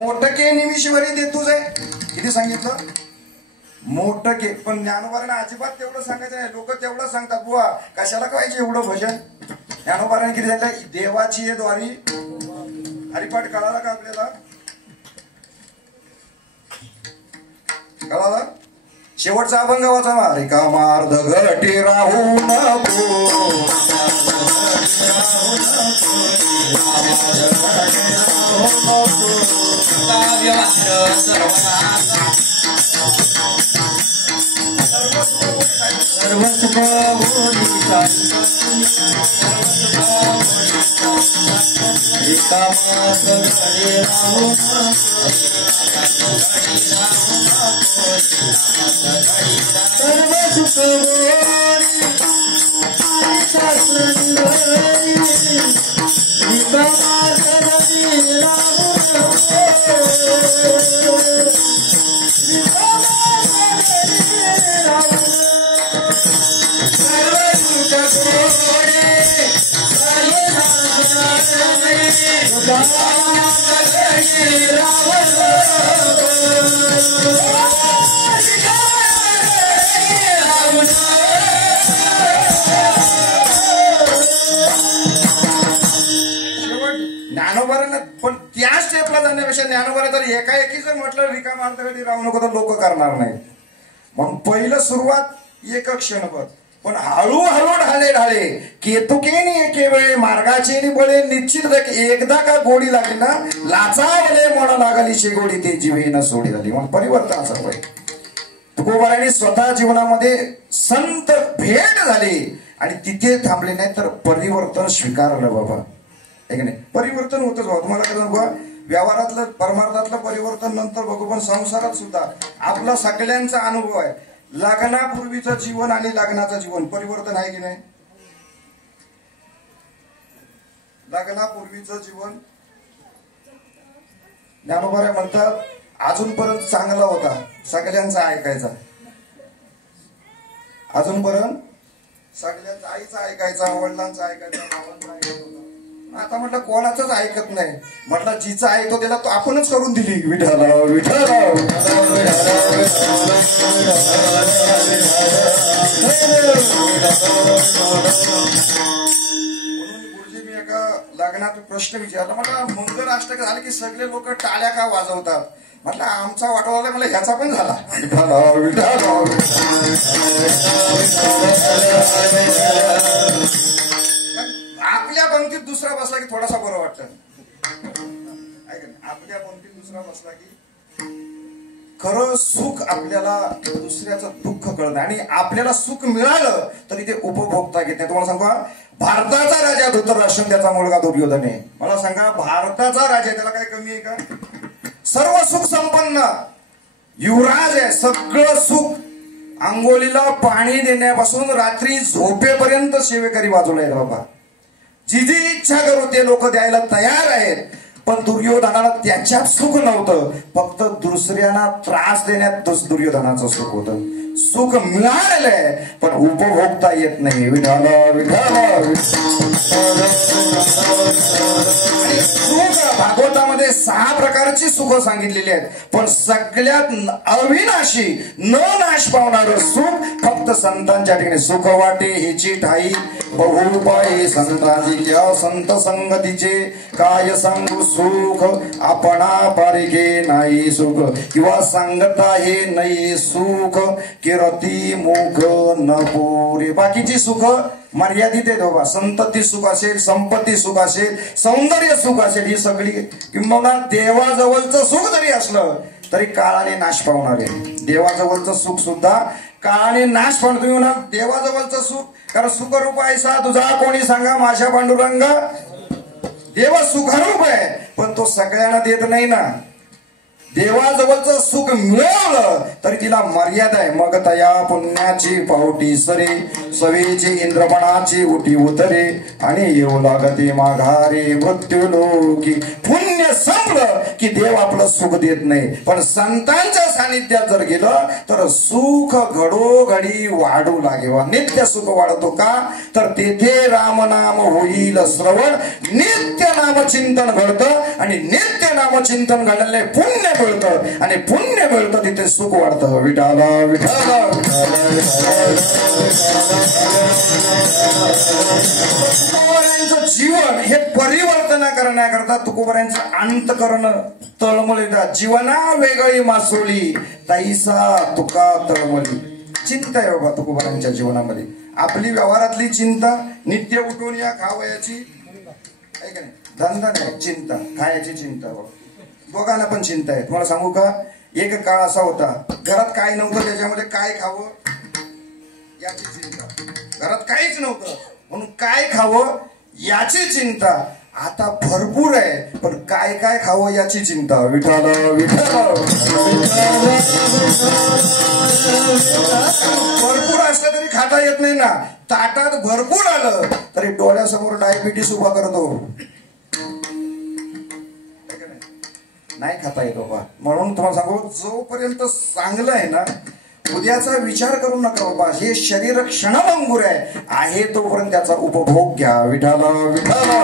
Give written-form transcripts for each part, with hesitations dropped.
मोठके निमिषवरी देतोच आहे. किती सांगितलं? मोठके. पण ज्ञानोबाराने अजिबात तेवढं सांगायचं नाही. लोक तेवढं सांगतात बुवा कशाला पाहिजे एवढं भजन. ज्ञानोबाराने किती सांगितलं? देवाची द्वारी हरिपाठ. कळाला का आपल्याला? कळाला? शेवटचा अभंग वाचा. रिकामार्ध घटी राहू नको, ज्ञानोबारांना. पण त्या स्टेपला जाण्यापेक्षा ज्ञानोबारा तर एकाएकी जर म्हटलं रिकामार्धगडी राहू नको तर लोक करणार नाही. मग पहिलं सुरुवात एक क्षणभर, पण हळूहळू ढाले ढाले केतुकेनी एके वेळे मार्गाचे बळे निश्चित. एकदा का गोडी लागली ना लाचावले मोडा लागली शेगोडी ते जीवेन सोडी झाली. मग परिवर्तन असं पाहिजे. तुकोबारांनी स्वतः जीवनामध्ये संत भेट झाली आणि तिथे थांबले नाही तर परिवर्तन स्वीकारलं बाबा. आहे की नाही? परिवर्तन होतच बाबा. तुम्हाला काय सांगू, व्यवहारातलं परमार्थातलं परिवर्तन नंतर बघू, पण संसारात सुद्धा आपला सगळ्यांचा अनुभव आहे. लग्नापूर्वीचं जीवन आणि लग्नाचं जीवन परिवर्तन आहे की नाही? लग्नापूर्वीचं जीवन ज्ञानोबा म्हणतात अजूनपर्यंत चांगला होता, सगळ्यांचा ऐकायचा. अजूनपर्यंत सगळ्यांचा, आईचा ऐकायचा, वडिलांचा ऐकायचा, भावांचा ऐकायचा. आता म्हटलं कोणाचंच ऐकत नाही. म्हटलं जिचं ऐकतो त्याला तो आपणच करून दिली. विठ्ठल विठ्ठल. म्हणून गुरुजी मी एका लग्नात प्रश्न विचारला. म्हटलं मंगलाष्टक झालं की सगळे लोक टाळ्या का वाजवतात? म्हटलं आमचा वाटवला, मला ह्याचा पण झाला. विठ्ठल विठ्ठल. आपल्या पंक्तीत दुसरा बसला की थोडासा बरं वाटतं. आपल्या पंक्तीत दुसरा बसला की खरं सुख आपल्याला दुसऱ्याचं दुःख कळतं. आणि आपल्याला सुख मिळालं तरी ते उपभोगता येत नाही. तुम्हाला सांगा, भारताचा राजा धृतराष्ट्र, त्याचा मुलगा दुर्योधन आहे. मला सांगा, भारताचा राजा, त्याला काय कमी आहे का? सर्व सुख संपन्न युवराज आहे. सगळं सुख, अंघोलीला पाणी देण्यापासून रात्री झोपेपर्यंत सेवेकरी बाजूला आहेत बाबा. जी जी इच्छा करू ते लोक द्यायला तयार आहेत. पण दुर्योधनाला त्याच्यात सुख नव्हतं, फक्त दुसऱ्यांना त्रास देण्यात दुर्योधनाचं सुख होतं. सुख मिळालेलंय पण उपभोगता येत नाही. विठ्ठल विठ्ठल. सुख भागवतामध्ये 6 प्रकारची सुख सांगितलेली आहेत, पण सगळ्यात अविनाशी न नाश पावणारं सुख फक्त संतांच्या ठिकाणी. सुख वाटे हिची ठाई बहुपायी संतांच्या संत संगतीचे, काय सांगू सुख आपणा पारिगे नाही सुख, किंवा सांगता हे नाही सुख किरती मुख न पुरे. बाकीची सुख मर्यादित आहेत बाबा. संतती सुख असेल, संपत्ती सुख असेल, सौंदर्य सुख असेल, ही सगळी किंबहुना देवाजवळचं सुख जरी असलं तरी काळाने नाश पावणार आहे. देवाजवळचं सुख सुद्धा काळाने नाश पावणार. तुम्ही म्हणा देवाजवळचं सुख, कारण सुखरूप ऐसा तुझा कोणी सांगा माझ्या पांडुरंगा. देव सुखरूप आहे पण तो सगळ्यांना देत नाही ना. देवाजवळचं सुख मिळवलं तरी तिला मर्यादा आहे. मग तया पुण्याची पावटी सरे, सवेची इंद्रपणाची उटी उतरे, आणि येऊ लागते माघारे मृत्यू लोकी. पुण्य संपलं की देव आपलं सुख देत नाही, पण संतांच्या सानिध्यात जर गेलं तर सुख घडोघडी वाढू लागेवा. नित्य सुख वाढतो का, तर तेथे रामनाम होईल श्रवण. नित्य नामचिंतन घडतं, आणि नित्य नामचिंतन घडले पुण्य मिळतं, आणि पुण्य मिळतं तिथे सुख वाढतं. विठाला विठाला तुकोबारायांचं जीवन हे परिवर्तन करण्याकरता तुकोबारायांचं अंतकरण तळमळीतात. जीवना वेगळी मासोली तैसा तुका तळमळी. चिंता आहे बाबा तुकोबारायांच्या जीवनामध्ये. आपली व्यवहारातली चिंता, नित्य उठून या खावयाची आहे का नाही, धंदा नाही, चिंता खायची चिंता. दोघांना पण चिंता आहे. तुम्हाला सांगू का, एक काळ असा होता घरात काय नव्हतं, त्याच्यामध्ये काय खावं याची चिंता. घरात काहीच नव्हतं म्हणून काय खावं याची चिंता. आता भरपूर आहे पण काय काय खावं याची चिंता. विठाला विठाला भरपूर असलं तरी खाता येत नाही ना. ताटात भरपूर आलं तरी डोळ्यासमोर डायबिटीस उभा करतो, नाही खाता येत बाबा. म्हणून तुम्हाला सांगू, जोपर्यंत चांगलं आहे ना, उद्याचा विचार करू नका बाबा. हे शरीर क्षणभंगुर आहे तोपर्यंत त्याचा उपभोग घ्या. विठाला विठाला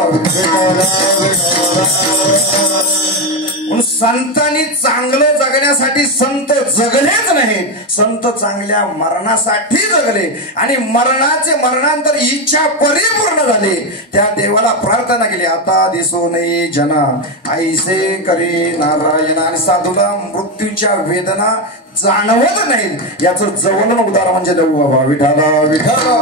म्हणून संतांनी चांगलं जगण्यासाठी संत जगलेच नाहीत, संत चांगल्या मरणासाठी जगले. आणि मरणानंतर इच्छा परिपूर्ण झाली. त्या देवाला प्रार्थना केली, आता दिसो नाही जना ऐसे करे नारायण. आणि साधूला मृत्यूच्या वेदना जाणवत नाही. याचं जवळून उदाहरण म्हणजे देऊ बाबा. विठाला विठाला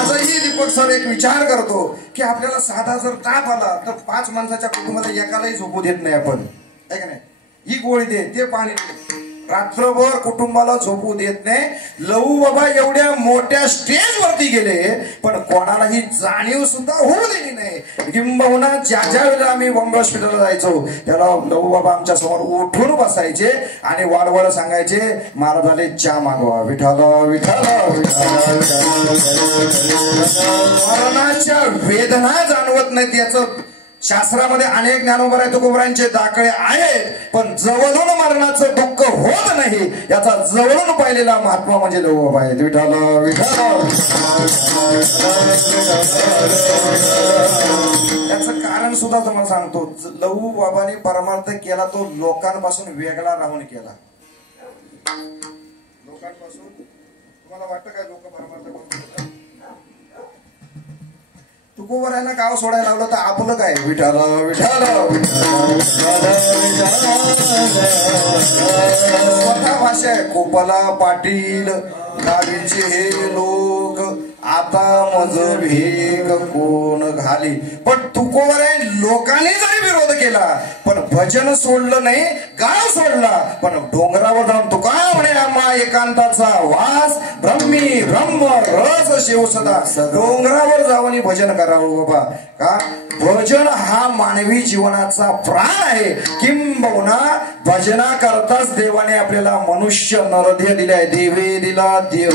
आजही दीपक सर एक विचार करतो की आपल्याला साधा जर ताप आला तर 5 माणसाच्या कुटुंबाला एकालाही झोपू देत नाही आपण, आहे का नाही. ही गोळी दे, ते पाणी दे, रात्रभर कुटुंबाला झोपू देत नाही. लहू बाबा एवढ्या मोठ्या स्टेज वरती गेले पण कोणालाही जाणीव सुद्धा होऊ दिली नाही. किंबहुना ज्या वेळेला आम्ही बॉम्बे हॉस्पिटलला जायचो त्याला लहू बाबा आमच्या समोर उठून बसायचे आणि वाडवड सांगायचे, महाराजाले चहा मागवा. विठाला विठाला मरणाच्या वेदना जाणवत नाहीत. याचं शास्त्रामध्ये अनेक ज्ञानोबा तुकोबारायांचे दाखले आहेत, पण जवळून मरणाचं दुःख होत नाही याचा जवळून पाहिलेला महात्मा म्हणजे लहू बाबा आहेत. विठाला विठाला याचं कारण सुद्धा तुम्हाला सांगतो. लहू बाबांनी परमार्थ केला तो लोकांपासून वेगळा राहून केला. लोकांपासून तुम्हाला वाटतं काय लोक परमार्थ करतात? तुकोबारायांना गाव सोडायला लावलं तर आपलं काय. विठाला विठाला स्वतः भाषा आहे. कोपला पाटील गावीचे हे लोक आता मज भेग कोण घाली. पण तुकोबाराय लोकांनी जरी विरोध केला पण भजन सोडलं नाही, गाव सोडला. पण डोंगरावर जाऊन तुका म्हणे आम्हा एकांताचा वास, ब्रह्मी ब्रह्म रस शिव सदा. डोंगरावर जाऊन भजन करावं बाबा. का भजन हा मानवी जीवनाचा प्राण आहे. किंबहुना भजना करताच देवाने आपल्याला मनुष्य नरदेह दिलाय. देवे दिला देह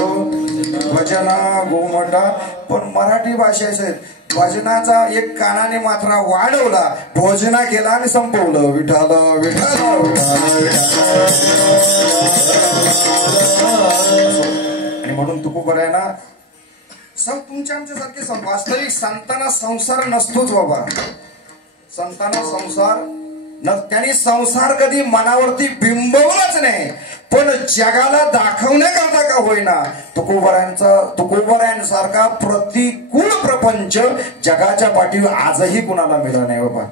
भजना गोमटा. पण मराठी भाषेचे भजनाचा एक कानाने मात्रा वाढवला, भोजना केला आणि संपवलं. विठाला विठाला आणि म्हणून तुकोबारायांना तुमच्या आमच्यासारखे वास्तविक संतांना संसार नसतोच बाबा. संतांना संसार त्यांनी संसार कधी मनावरती बिंबवलाच नाही, पण जगाला दाखवण्याकरता का होईना तुकोबारायांसारखा प्रतिकूल प्रपंच जगाच्या पाठीवर आजही कुणाला मिळाला नाही बाबा,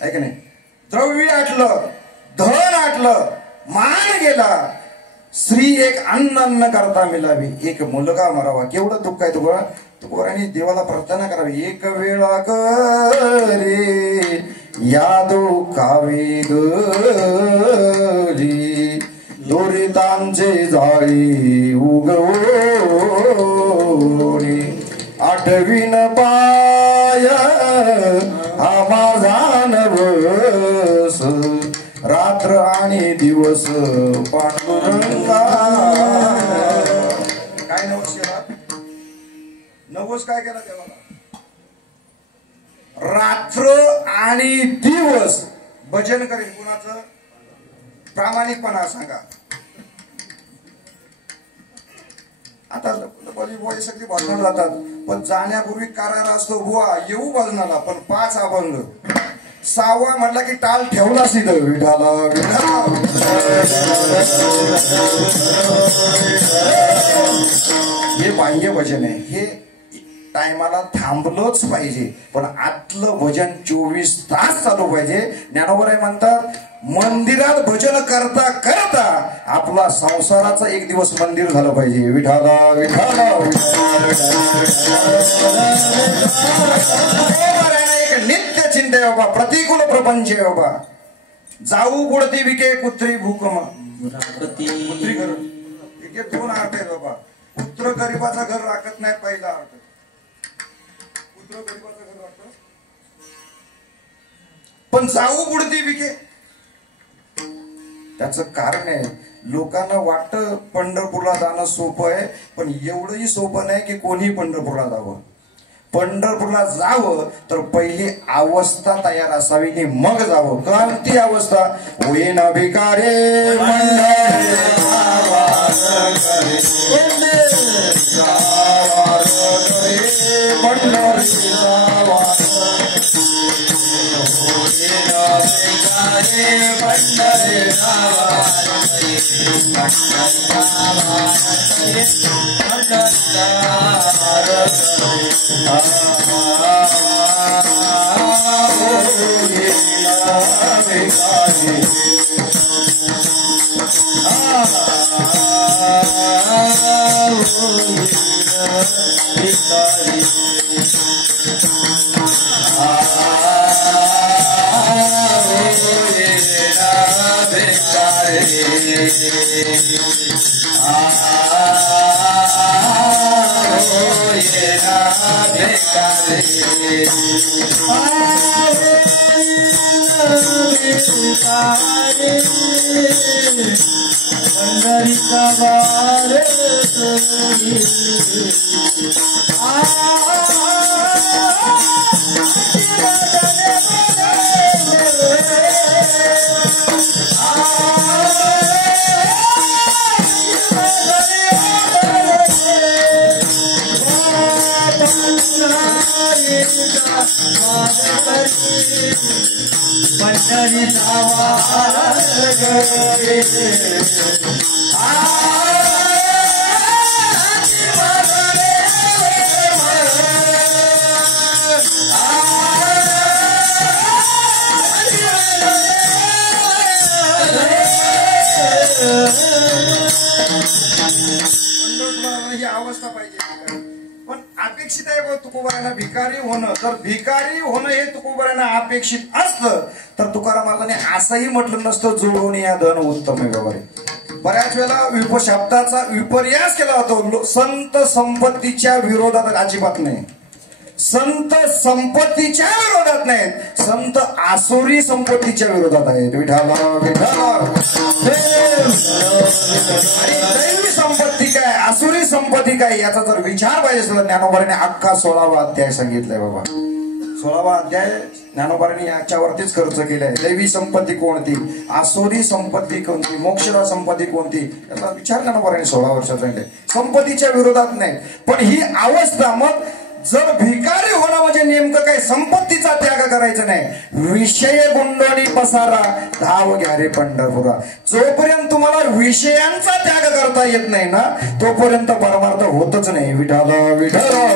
आहे की नाही. द्रव्य आटलं, धन आटलं, मान गेला, स्त्री एक अन्न करता मिळावी, एक मुलगा मरावा. केवढं दुःख आहे तुकोबारायांनी देवाला प्रार्थना करावी. एक वेळा करे या दुःखावे गरी, दुरितांचे जाळी उगवणे, आठवीन पाय हा माझा नव आणि दिवस पांडुरंगा. काय नवस केला? नवस काय केला देवाला? रात्र आणि दिवस भजन करेल. कुणाचं? प्रामाणिकपणा सांगा. आता बुवा सगळी भजनाला जातात, पण जाण्यापूर्वी करार असतो, बुवा येऊ भजनाला, पण 5 अभंग. 6वा म्हटला की टाल ठेवलाच तिथं. विठाला विठाला. हे बाह्य भजन आहे, हे टायमाला थांबलोच पाहिजे, पण आतलं भजन 24 तास चालू पाहिजे. ज्ञानोबराय म्हणतात, मंदिरात भजन करता करता आपला संसाराचा एक दिवस मंदिर झालं पाहिजे. विठाला विठाला. एक नित्य चिंते बाबा, प्रतिकूल प्रपंच बाबा. जाऊ बुडती विके कुत्री भूकम. कुत्री घर विके 2 अर्थ आहेत बाबा. पुत्र गरीबाचं घर राखत नाही, पहिला अर्थ. पुत्र गरीबाचं घर राखत, पण जाऊ बुडती विके. त्याचं कारण आहे, लोकांना वाटतं पंढरपूरला जाणं सोपं आहे, पण एवढंही सोपं नाही की कोणी पंढरपूरला जावं. पंढरपूरला जावं तर पहिली अवस्था तयार असावी आणि मग जावं. कोणती अवस्था? होईन भिकारे ही अवस्था पाहिजे. पण अपेक्षित आहे तुकोबारांना भिकारी होणं. तर भिकारी होणं हे तुकोबारांना अपेक्षित असलं तर तुकाराम महाराजांनी असंही म्हटलं नसतं, जोडून या धन उत्तम आहे वगैरे. बऱ्याच वेळेला शब्दाचा विपर्यास केला जातो. संत संपत्तीच्या विरोधात अजिबात नाही. संत संपत्तीच्या विरोधात नाहीत, संत आसुरी संपत्तीच्या विरोधात आहेत. विठाला विठाला. दैवी संपत्ती काय, आसुरी संपत्ती काय, याचा जर विचार पाहिजे असेल ज्ञानोबारांनी अख्खा 16वा अध्याय सांगितलाय बाबा. 16वा अध्याय ज्ञानोबारांनी याच्यावरतीच खर्च केलाय. दैवी संपत्ती कोणती, आसुरी संपत्ती कोणती, मोक्षदा संपत्ती कोणती, याचा विचार ज्ञानोबारांनी 16 वर्षात सांगितलाय. संपत्तीच्या विरोधात नाही. पण ही अवस्था, मग जर भिकारी होणं म्हणजे नेमकं काय, संपत्तीचा त्याग करायचा नाही. विषय गुंडणी पसारा धाव घ्या रे पंढरपुरा. जोपर्यंत तुम्हाला विषयांचा त्याग करता येत नाही ना, तोपर्यंत परमार्थ होतच नाही. विठाला विठाला.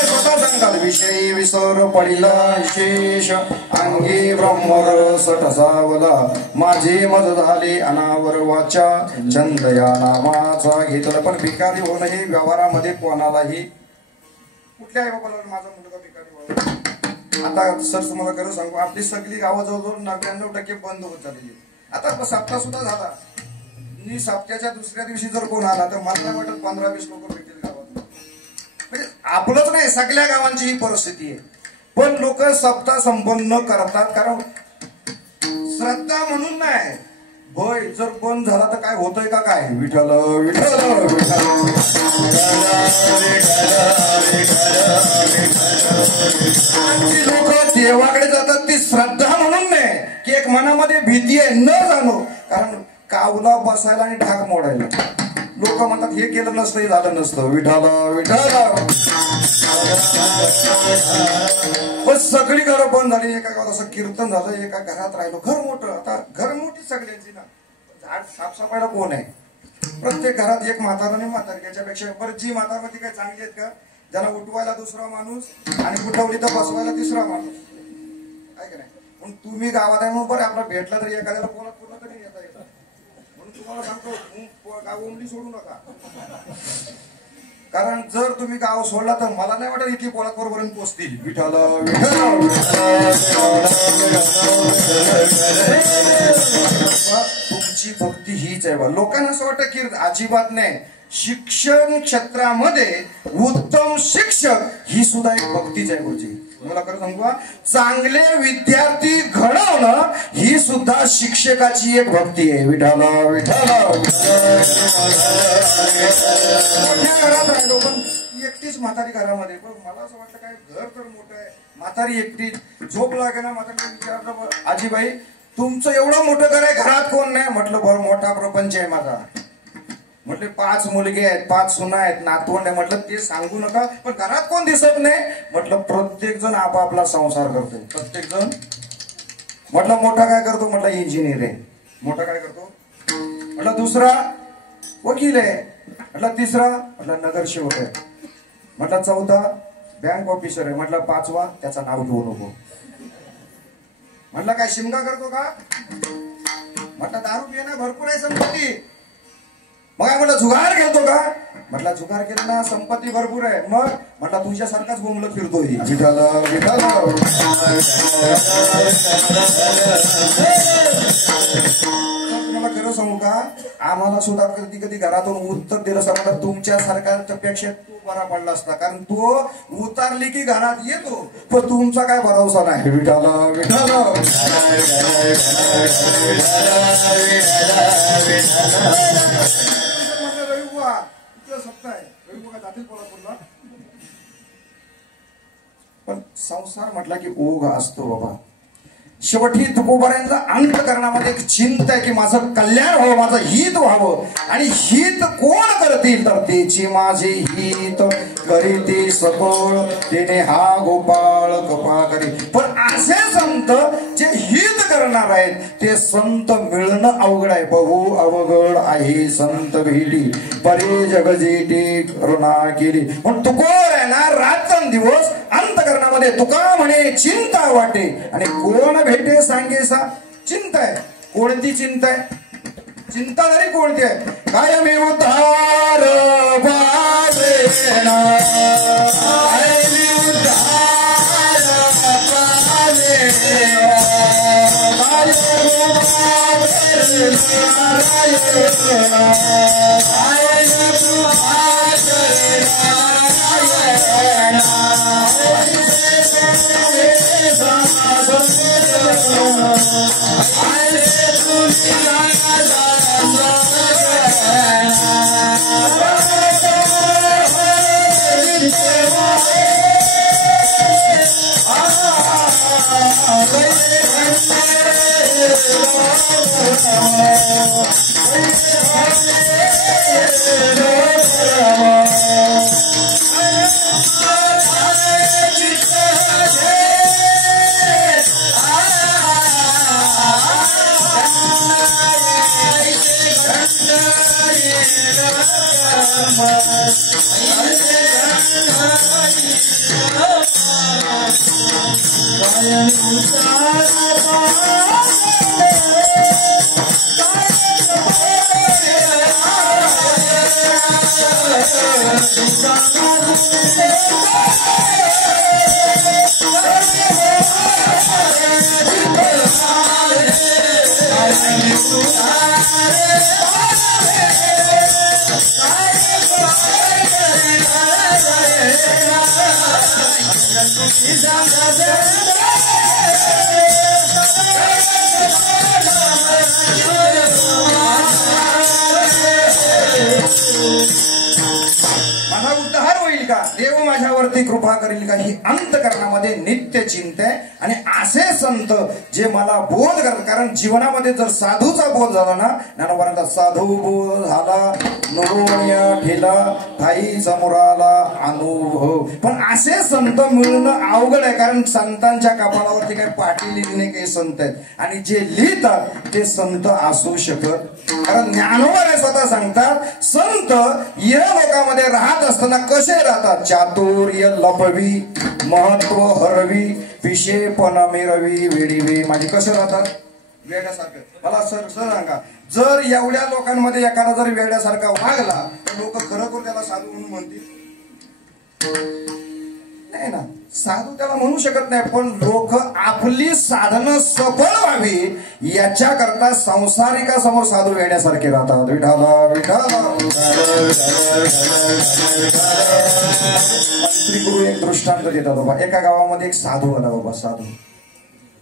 स्वतः सांगतात, विषयी विसर पडिला शेष, अंगी ब्रह्मरस ठसावला, माझे मज झाले अनावर वाचा, चंद या नामाचा घेतला. पण भिकारी होणं हे व्यवहारामध्ये कोणालाही, कुठल्याही बाबाला माझा मुलगा भिकारी व्हावा. आता सर तुम्हाला खरं सांगू, आपली सगळी गावं जवळजवळ 99% बंद होत झालेली. आता सप्ताह सुद्धा झाला, मी सप्त्याच्या दुसऱ्या दिवशी जर कोण आला तर मला नाही वाटत 15-20 लोक भेटतील गावात. म्हणजे आपलंच नाही, सगळ्या गावांची ही परिस्थिती आहे. पण लोक सप्ताह संपन्न करतात, कारण श्रद्धा म्हणून नाही, होय जर बंद झाला तर काय होतंय का काय? विठ्ठल विठ्ठल विठ्ठल. लोक देवाकडे जातात ती श्रद्धा म्हणून नाही की एक मनामध्ये भीती आहे न जाणो, कारण कावला बसायला आणि ढाक मोडायला. लोक म्हणतात हे केलं नसतं हे झालं नसतं. विठ्ठल विठ्ठल. पण सगळी घरं बंद झाली. एका गावात असं कीर्तन झालं, एका घरात राहिलो. घर मोठं, आता घर मोठी सगळ्यांची ना, झाड साफसफाईला कोण आहे? प्रत्येक घरात एक म्हातारा आणि म्हातारी. याच्यापेक्षा बरं जी म्हातारवती काय चांगली आहेत का? ज्याला उठवायला दुसरा माणूस आणि उठवली तर बसवायला तिसरा माणूस आहे का नाही? म्हणून तुम्ही गावात आहे म्हणून बरं आपला भेटला तरी एखाद्याला पोलात पूर्ण तरी येता येतं. म्हणून तुम्हाला सांगतो गाव उमली सोडू नका, कारण जर तुम्ही गाव सोडला तर मला नाही वाटत इथे पोलादपूरपर्यंत पोहोचतील. विठ्ठल तुमची भक्ती हीच आहे बा. लोकांना असं वाटतं की अजिबात नाही. शिक्षण क्षेत्रामध्ये उत्तम शिक्षक ही सुद्धा एक भक्तीच आहे गुरुजी. मला खरं सांगू, चांगले विद्यार्थी घडवणं ही सुद्धा शिक्षकाची एक भक्ती आहे. विठ्ठल विठ्ठल. मोठ्या घरात राहिलो पण एकटीच म्हातारी घरामध्ये. पण मला असं वाटलं काय घर तर मोठं आहे, म्हातारी एकटीच. झोप लागे ना म्हातारी. विचारलं आजीबाई तुमचं एवढं मोठं घर आहे, घरात कोण नाही? म्हटलं बरं मोठा प्रपंच आहे माझा. म्हटले 5 मुलगे आहेत, 5 सुना आहेत, नातवंड आहे. म्हटलं ते सांगू नका, पण घरात कोण दिसत नाही. म्हटलं प्रत्येक जण आपापला संसार करतोय, प्रत्येक जण. म्हटलं मोठा काय करतो? म्हटलं इंजिनियर आहे. मोठा काय करतो? म्हटलं दुसरा वकील आहे. म्हटलं तिसरा म्हटलं नगरसेवक आहे. म्हटलं चौथा बँक ऑफिसर आहे. म्हटलं 5वा त्याचं नाव घेऊ नको. म्हटलं काय शिमगा करतो का? म्हटलं दारू पिणं भरपूर आहे संपत्ती. मग म्हटलं जुगार खेळतो का? म्हटलं जुगार केलं ना संपत्ती भरपूर आहे. मग म्हटलं तुझ्यासारखाच बोंबलत फिरतोय. विठ्ठल विठ्ठल. तुम्हाला खरं सांगू का, आम्हाला सुद्धा कधी कधी घरातून उत्तर दिलं समजा तुमच्यासारखा पेक्षा तू बरा पडला असता, कारण तो उतारली की घरात येतो, पण तुमचा काय भरोसा नाही. विठ्ठल विठ्ठल. पण संसार म्हटला की ओघ असतो बाबा. शेवटी तुकोबाऱ्यांचा अंत करण्यामध्ये एक चिंता आहे की माझं कल्याण व्हावं, माझं हित व्हावं. आणि हित कोण करतील तर त्याची माझे हित करीती सकळ तेने हा गोपाळ कृपा करी. पण असे संत जे हित करणार आहेत ते संत मिळणं अवघड आहे. बहु अवघड आहे संत भेटी परे जगजेटी करुणा केली. पण तुकोर आहे ना रात्रंदिवस अंतकरणामध्ये तुका म्हणे चिंता वाटे. आणि कोण भेटे सांगे सा चिंता आहे. कोणती चिंता आहे? चिंता तरी कोणती आहे? कायमी उद्धार पावेना, कायमी उद्धार पावेना, माझा उद्धार होईल का, देव माझ्यावरती कृपा करील का, ही अंतकरणामध्ये नित्य चिंता आहे. आणि असे संत जे मला बोध करतात, कारण जीवनामध्ये जर साधूचा बोध झाला ना, ज्ञानोबांचा साधू बोध झाला नरोण्या ठेला ठाई समोराला अनुभव. पण असे संत मिळणं अवघड आहे, कारण संतांच्या कपाळावरती काही पाठी लिहिणे काही संत आहेत, आणि जे लिहितात ते संत असू शकत. कारण ज्ञानोबा स्वतः सांगतात, संत या लोकांमध्ये राहत असताना कसे राहतात, चातुर्य लपवी महत्व हरवी विषेपण मिरवी वेडीवे. माझे कसे राहतात, वेड्यासारखं. मला सर सांगा, जर एवढ्या लोकांमध्ये एखादा जर वेड्यासारखा वागला तर लोक खरोखर त्याला साधू म्हणून म्हणतील? नाही ना, साधू त्याला म्हणू शकत नाही. पण लोक आपली साधनं सफल व्हावी याच्याकरता संसारिकासमोर साधू वेड्यासारखे राहतात. विठाला विठाला. श्री गुरु एक दृष्टांत देतात बाबा. एका गावामध्ये एक साधू आला बाबा. साधू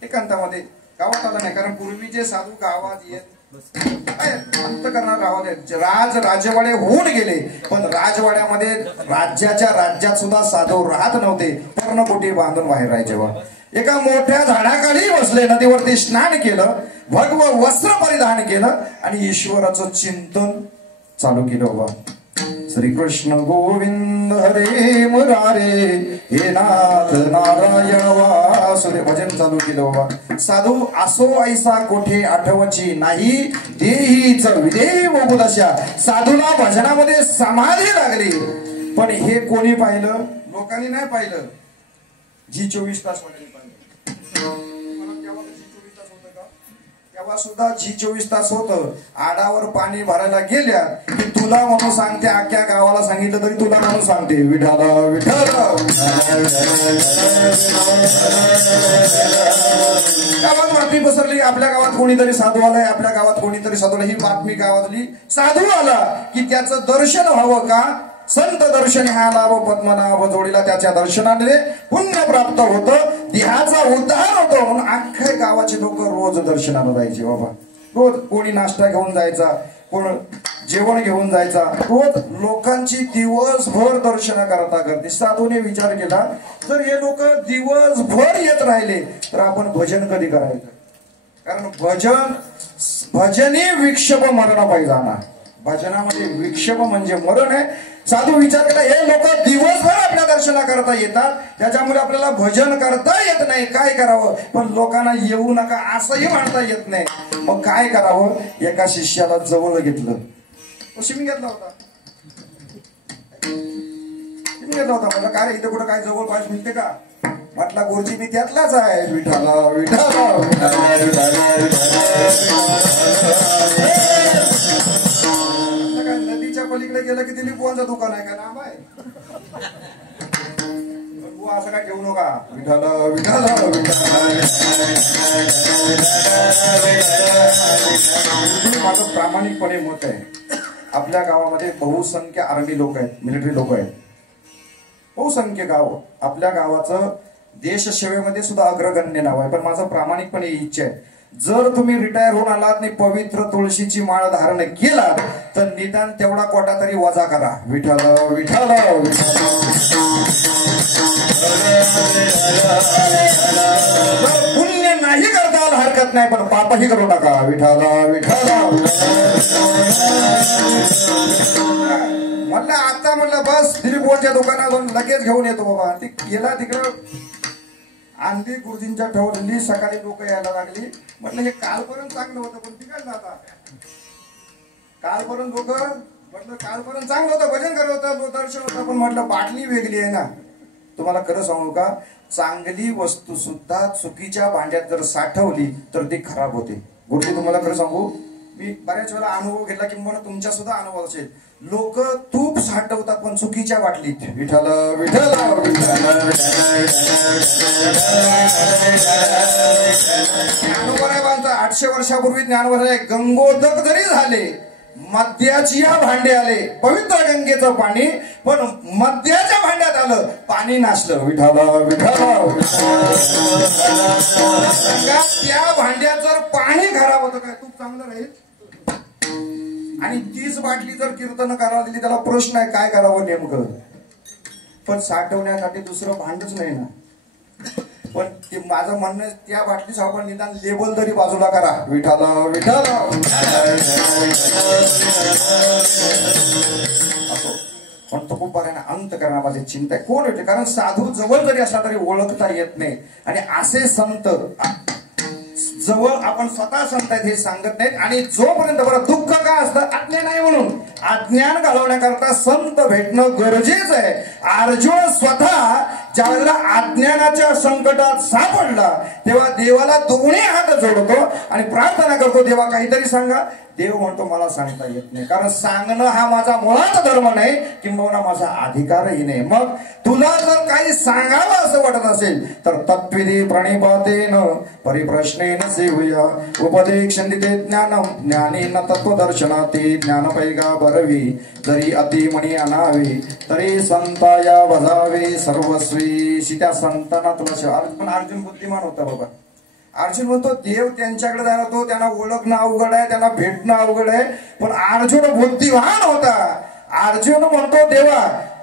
एकांतामध्ये गावात आला नाही, कारण पूर्वीचे साधू गावात येत अंत करणार गावात राजवाडे होऊन गेले, पण राजवाड्यामध्ये राज्यात सुद्धा साधू राहत नव्हते. पर्णकोटी बांधून बाहेर राहायचे. एका मोठ्या झाडाखाली बसले, नदीवरती स्नान केलं, भगव वस्त्र परिधान केलं आणि ईश्वराचं चिंतन चालू केलं बाबा. श्रीकृष्ण गोविंद हरे मुरारे हे नाथ नारायण वासुदेव भजन चालू केलं बाबा. साधू असो ऐसा कोठे आठवची नाही देहीच विदेव उपदशा. साधूला भजनामध्ये समाधी लागली. पण हे कोणी पाहिलं? लोकांनी नाही पाहिलं. जी24 तास वाले पाहिलं. तेव्हा सुद्धा जी24 तास होतं. आडावर पाणी भरायला गेल्या की तुला म्हणून सांगते, अख्ख्या गावाला सांगितलं तरी तुला म्हणून सांगते, विठाला विठाला. गावात बातमी पसरली, आपल्या गावात कोणीतरी साधू आलाय, आपल्या गावात कोणीतरी साधू आला. ही बातमी गावातली. साधू आला की त्याचं दर्शन व्हावं का, संत दर्शन ह्या लाभ पद्मनाभ जोडीला त्याच्या दर्शनाने पुण्य प्राप्त होतं, देहाचा उद्धार होतो. म्हणून अख्ख्या गावाचे लोक रोज दर्शनाला जायचे बाबा. रोज कोणी नाश्ता घेऊन जायचा, कोण जेवण घेऊन जायचा. रोज लोकांची दिवसभर दर्शन करता. साधूने विचार केला, जर हे लोक दिवसभर येत राहिले तर आपण भजन कधी करायचं? कारण भजनी विक्षेप मरण पाहिजे ना. भजनामध्ये विक्षेप म्हणजे मरण आहे. साधू विचार केला, हे लोक दिवसभर आपल्या दर्शना करता येतात, त्याच्यामुळे आपल्याला भजन करता येत नाही, काय करावं? पण लोकांना येऊ नका असंही म्हणता येत नाही. मग काय करावं? एका शिष्याला जवळ घेतलं. तो शिमी घेतला होता. म्हटलं, काय इथं कुठं काय जवळपास मिळते का? म्हटला, गुरुजी मी त्यातलाच आहे. विठाला विठाला. नदीच्या पलीकडे गेलं की दिली पोहाचं दुकान आहे का? नाम आहे. तू असं काय घेऊ नका. विठाला विठाला. माझं प्रामाणिकपणे मत आहे, आपल्या गावामध्ये बहुसंख्य आर्मी लोक आहेत, मिलिटरी लोक आहेत. बहुसंख्य गाव. आपल्या गावाचं देशसेवेमध्ये सुद्धा अग्रगण्य नाव आहे. पण माझं प्रामाणिकपणे इच्छा आहे, जर तुम्ही रिटायर होऊन आलात आणि पवित्र तुळशीची माळ धारण केलात तर निदान तेवढा कोटा तरी वजा करा. विठाला विठाला. पुण्य नाही करता हरकत नाही, पण पापही करू नका. विठाला विठाला. म्हटलं आता म्हटलं बस दिलीपोच्या दुकानात लगेच घेऊन येतो बाबा. ती गेला तिकडं आणली गुरुजींच्या ठेवलेली. सकाळी लोक यायला लागली. म्हटलं हे कालपर्यंत चांगलं होतं, पण बिघडलं आता. कालपर्यंत लोक म्हटलं कालपर्यंत चांगलं होतं, भजन करत होतं, दर्शन होतं, पण म्हटलं बाटली वेगळी आहे ना. तुम्हाला खरं सांगू का, चांगली वस्तू सुद्धा चुकीच्या भांड्यात जर साठवली तर ती खराब होते. गुरुजी तुम्हाला खरं सांगू, मी बऱ्याच वेळा अनुभव घेतला की मला तुमच्या सुद्धा अनुभव असेल. लोक तूप साठवतात पण चुकीच्या बाटलीत. विठाला विठाला. ज्ञानोबराबांचा 800 वर्षापूर्वी ज्ञानोबराय गंगोदक जरी झाले, मद्याची भांडे आले, पवित्र गंगेचं पाणी, पण मद्याच्या भांड्यात आलं, पाणी नासलं. विठाला विठाला. त्या भांड्यात जर पाणी खराब होतं काय तूप चांगलं राहील? आणि तीच बाटली जर कीर्तन करायला दिली त्याला प्रश्न आहे काय करावं नेमकं, पण साठवण्यासाठी दुसरं भांडच नाही ना. पण ते माझं म्हणणं त्या बाटलीचं आपण निदान लेबल तरी बाजूला करा, विठाला विठाला असो. पण तो खूप बघा ना अंत करणार माझी चिंता आहे. कोण होते, कारण साधू जवळ जरी असला तरी ओळखता येत नाही. आणि असे संत जवळ आपण स्वतः संत आहेत हे सांगत नाहीत. आणि जोपर्यंत बरं दुःख का असतं, अज्ञान आहे म्हणून, अज्ञान घालवण्याकरता संत भेटणं गरजेचं आहे. अर्जुन स्वतः ज्यावेळेला अज्ञानाच्या संकटात सापडला तेव्हा देवाला दोन्ही हात जोडतो आणि प्रार्थना करतो, देवा काहीतरी सांगा. देव म्हणतो मला सांगता येत नाही, कारण सांगणं हा माझा मुळात धर्म नाही, किंबहुना माझा अधिकारही नाही. मग तुला जर काही सांगावं असं वाटत असेल तर तत्विधी प्रणिपातेन परिप्रश्नेन सेवया उपदेक्षन्दिते ज्ञानम ज्ञानेन तत्वदर्शनाते ज्ञानपैगा बरवी जरी अतिमणी अनावे तरी संताया वजावे सर्वस्वी. त्या संतांना तुला पण अर्जुन बुद्धिमान होता बाबा. अर्जुन म्हणतो देव त्यांच्याकडे जायला तो त्यांना ओळखणं अवघड आहे, त्यांना भेटणं अवघड आहे. पण अर्जुन बुद्धिवान होता. अर्जुन म्हणतो देवा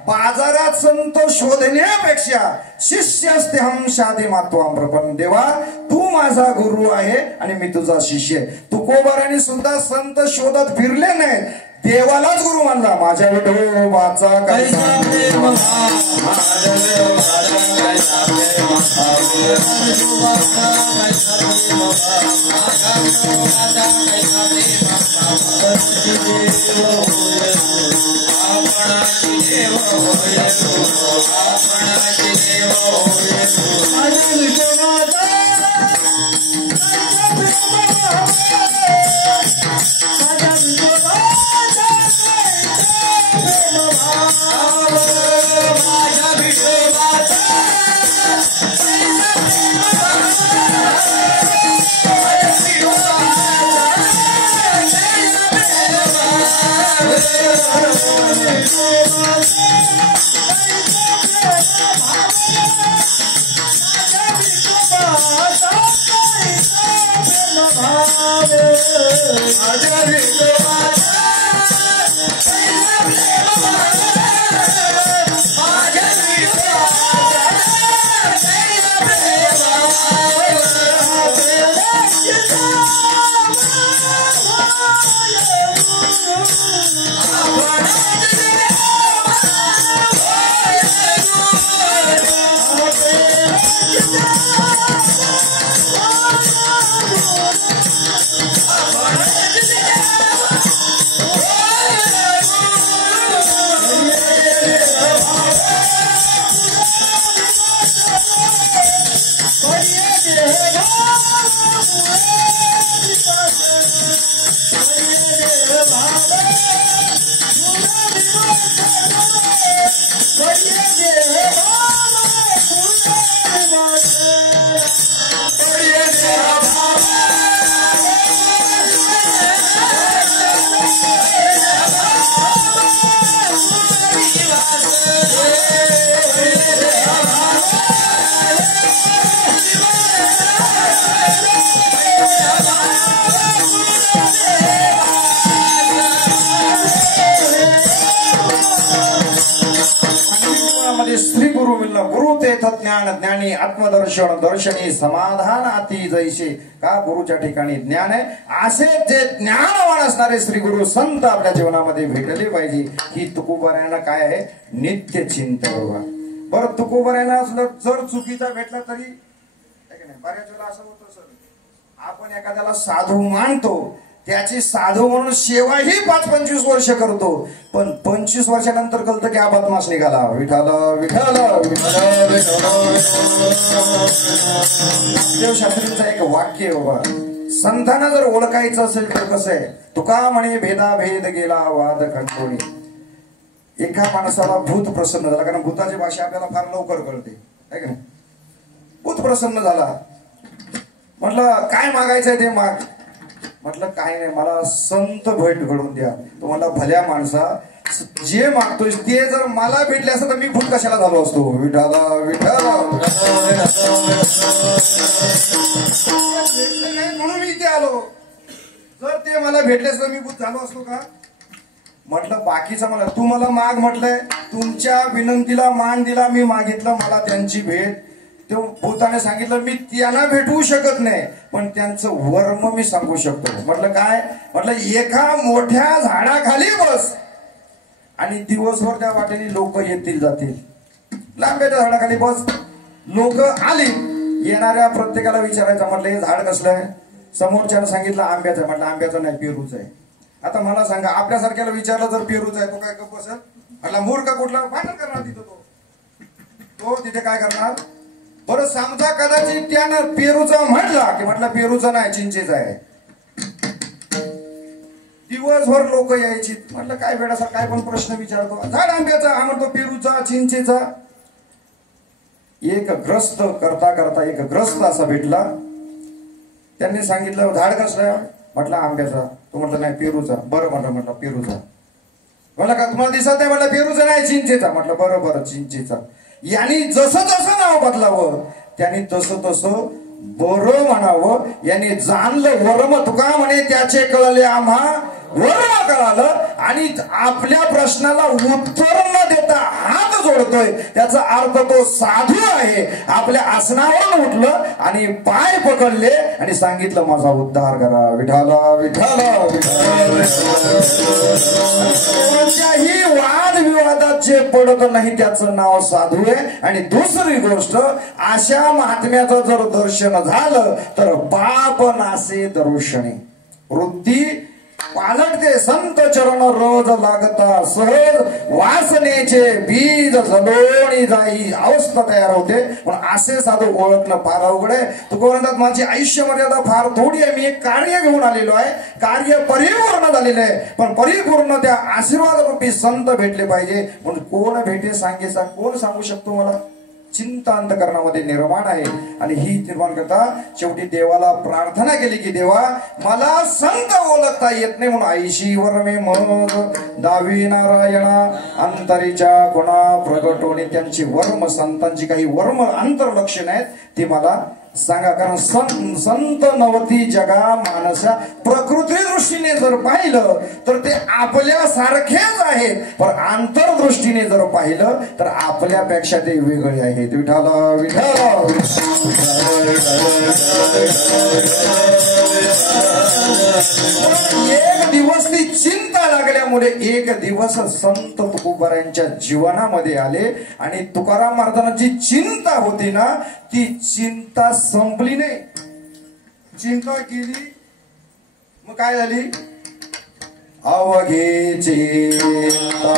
बाजारात संत शोधण्यापेक्षा शिष्य असते हम शादी मात्वाम्र. पण देवा तू माझा गुरु आहे आणि मी तुझा शिष्य आहे. तुकोबाराने सुद्धा संत शोधत फिरले नाही, देवालाच गुरु मानला. माझ्या विठोबाचा श्री गुरु मिलना गुरु तेथ ज्ञान ज्ञानी आत्मदर्शन दर्शनी समाधान अति जैसे. का गुरुच्या ठिकाणी ज्ञान आहे. असे जे ज्ञानवान असणारे श्री गुरु संत आपल्या जीवनामध्ये भेटले पाहिजे. ही तुकोबाऱ्यांना काय आहे नित्य चिंतन. बरं तुकोबाऱ्यांना असलं जर चुकीचा भेटला तरी बऱ्याच वेळा असं होतं सर, आपण एखाद्याला साधू मानतो, त्याची साधू म्हणून सेवा ही 5-25 वर्ष करतो, पण 25 वर्षानंतर कळतं की हा बदमाश निघाला. विठाला विठाला देवशास्त्रींचं एक वाक्य बाबा, संतांना जर ओळखायचं असेल तर कसं आहे, तुका म्हणे भेदाभेद गेला वाद खंडोणी. एका माणसाला भूत प्रसन्न झाला, कारण भूताची भाषा आपल्याला फार लवकर कळते आहे का नाही. भूत प्रसन्न झाला, म्हटलं काय मागायचंय ते माग. म्हटलं काय नाही, मला संत भेट घडून द्या. तो म्हणला भल्या माणसा जे मागतोय ते जर मला भेटले असतं तर मी भूत कशाला झालो असतो. विठाला विठाला म्हणून मी इथे आलो. जर ते मला भेटले असतं मी भूत झालो असतो का. म्हटलं बाकीचा मला तू मला माग म्हटलंय, तुमच्या विनंतीला मान दिला, मी मागितलं मला त्यांची भेट. तो भूताने सांगितलं मी त्यांना भेटवू शकत नाही, पण त्यांचं वर्म मी सांगू शकतो. म्हटलं काय? म्हटलं एका मोठ्या झाडाखाली बस आणि दिवसभर त्या वाटेने लोक येतील जातील. लांब्याच्या झाडाखाली बस, लोक आली, येणाऱ्या प्रत्येकाला विचारायचं. म्हटलं हे झाड कसलं आहे? समोरच्यानं सांगितलं आंब्याचं आहे. म्हटलं आंब्याचं नाही, पेरूचं आहे. आता मला सांगा, आपल्यासारख्याला विचारलं जर पेरूचं आहे तो काय गप्प बसेल? म्हटलं मूर्ख कुठला भांडण करणार तिथं तो तिथे काय करणार? बरं समजा कदाचित त्यानं पेरूचा म्हटला की म्हटलं पेरूचा नाही, चिंचेचा आहे. दिवसभर लोक यायची. म्हटलं काय वेळासा काय पण प्रश्न विचारतो. झाड आंब्याचा, हा म्हणतो पेरूचा, चिंचेचा. एक ग्रस्त करता करता एक ग्रस्त असा भेटला. त्यांनी सांगितलं झाड कसलं? म्हटलं आंब्याचा. तो म्हटलं नाही पेरूचा. बरं म्हटलं पेरूचा. म्हटलं का तुम्हाला दिसत नाही? म्हटलं पेरूचा नाही, चिंचेचा. म्हटलं बरं बरं चिंचेचा. यांनी जसं जसं नाव बदलावं त्यांनी तसं तसं बरं म्हणावं. यांनी जाणलं वर्म, तुका म्हणे त्याचे कळले आम्हा वर्म कळालं. आणि आपल्या प्रश्नाला उत्तर न देता हात जोडतोय, त्याचा अर्थ तो साधू आहे. आपल्या आसनावरून उठलं आणि पाय पकडले आणि सांगितलं माझा उद्धार करा विठाला विठाला. कोणत्याही वादविवादात जे पडत नाही त्याचं नाव साधू आहे. आणि दुसरी गोष्ट, अशा महात्म्याचं जर दर्शन झालं तर पाप नासे दर्शने. वृत्ती पालटते संत चरण रोज लागता सहज, वासनेचे बीज जलोणी जाई अवस्था तयार होते. पण असे साधू ओळखणं फार अवघड आहे. तुकोबरांतात माझी आयुष्य मर्यादा फार थोडी आहे. मी एक कार्य घेऊन आलेलो आहे, कार्य परिपूर्ण झालेलं आहे. पण परिपूर्ण त्या आशीर्वाद रूपी संत भेटले पाहिजे. म्हणून कोण भेटे सांगेचा कोण सांगू शकतो? मला चिंता अंतकरणामध्ये निर्माण आहे. आणि ही निर्माण करता शेवटी देवाला प्रार्थना केली की देवा मला संत ओळखता येत नाही, म्हणून आईशी वर्मे मग दावी नारायणा अंतरीच्या गुणा प्रगट होणे. त्यांची वर्म, संतांची काही वर्म अंतर्लक्षण आहेत ती मला सांगा. कारण संत नवती जगा मानसा. प्रकृती दृष्टीने जर पाहिलं तर ते आपल्या सारखेच आहेत, पण आंतरदृष्टीने जर पाहिलं तर आपल्यापेक्षा ते वेगळे आहेत. विठाला विठाला. एक दिवस ती चिंता लागल्यामुळे एक दिवस संत तुकोबारांच्या जीवनामध्ये आले. आणि तुकाराम महाराजांची चिंता होती ना, ती चिंता संपली नाही. चिंता केली मग काय झाली? अवघे चिंता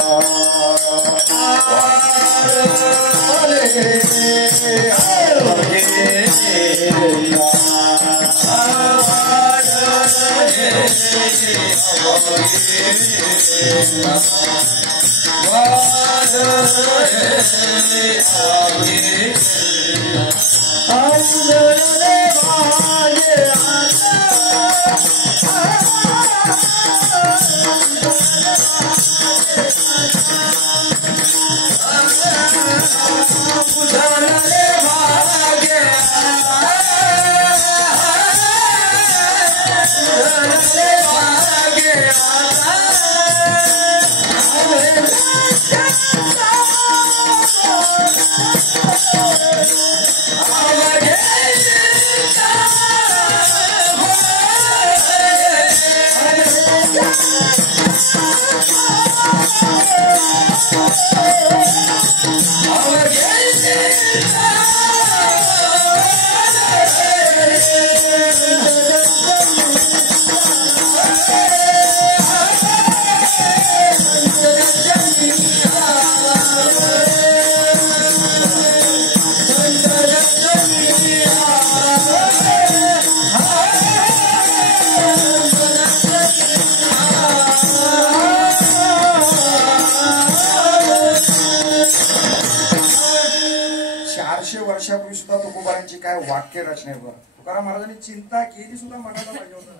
वर्षापूर्वी सुद्धा तुकोबारांची काय वाक्य रचना आहे. तुकाराम महाराजांनी चिंता केली सुद्धा म्हणायला पाहिजे होतं.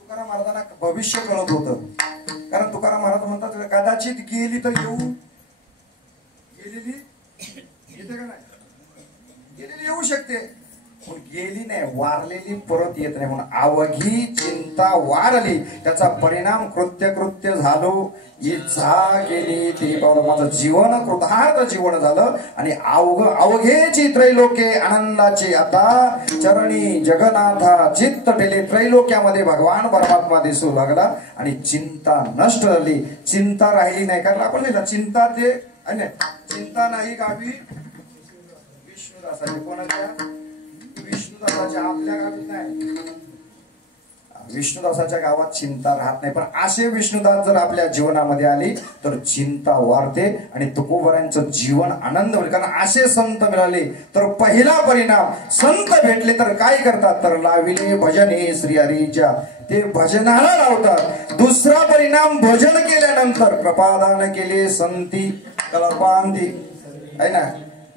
तुकाराम महाराजांना भविष्य कळत होतं. कारण तुकाराम महाराज म्हणतात कदाचित गेली तर येऊ, गेलेली येते का नाही, गेलेली येऊ शकते. गेली नाही, वारलेली परत येत नाही. म्हणून अवघी चिंता वारली, त्याचा परिणाम कृत्य झालो. इच्छा गेली ती पावलं, माझं जीवन कृतार्थ जीवन झालं. आणि अवघेची त्रैलोक्ये आनंदाची आता चरणी जगन्नाथा चित्त टेले. त्रैलोक्यामध्ये भगवान परमात्मा दिसू लागला आणि चिंता नष्ट झाली, चिंता राहिली नाही. कारण आपण लिहिलं चिंता ते चिंता नाही गावी विष्णुदासाची. कोणाच्या? विष्णुदासाच्या. आपल्या गावी नाही, विष्णुदासाच्या गावात चिंता राहत नाही. पण असे विष्णुदास जर आपल्या जीवनामध्ये आली तर चिंता वाढते आणि तुकोबारांचं जीवन आनंद होईल. कारण असे संत मिळाले तर पहिला परिणाम, संत भेटले तर काय करतात तर लाविले भजने श्रीहरीच्या, ते भजनाला लावतात. दुसरा परिणाम, भजन केल्यानंतर कृपादान केले संती कल्पांती आहे ना.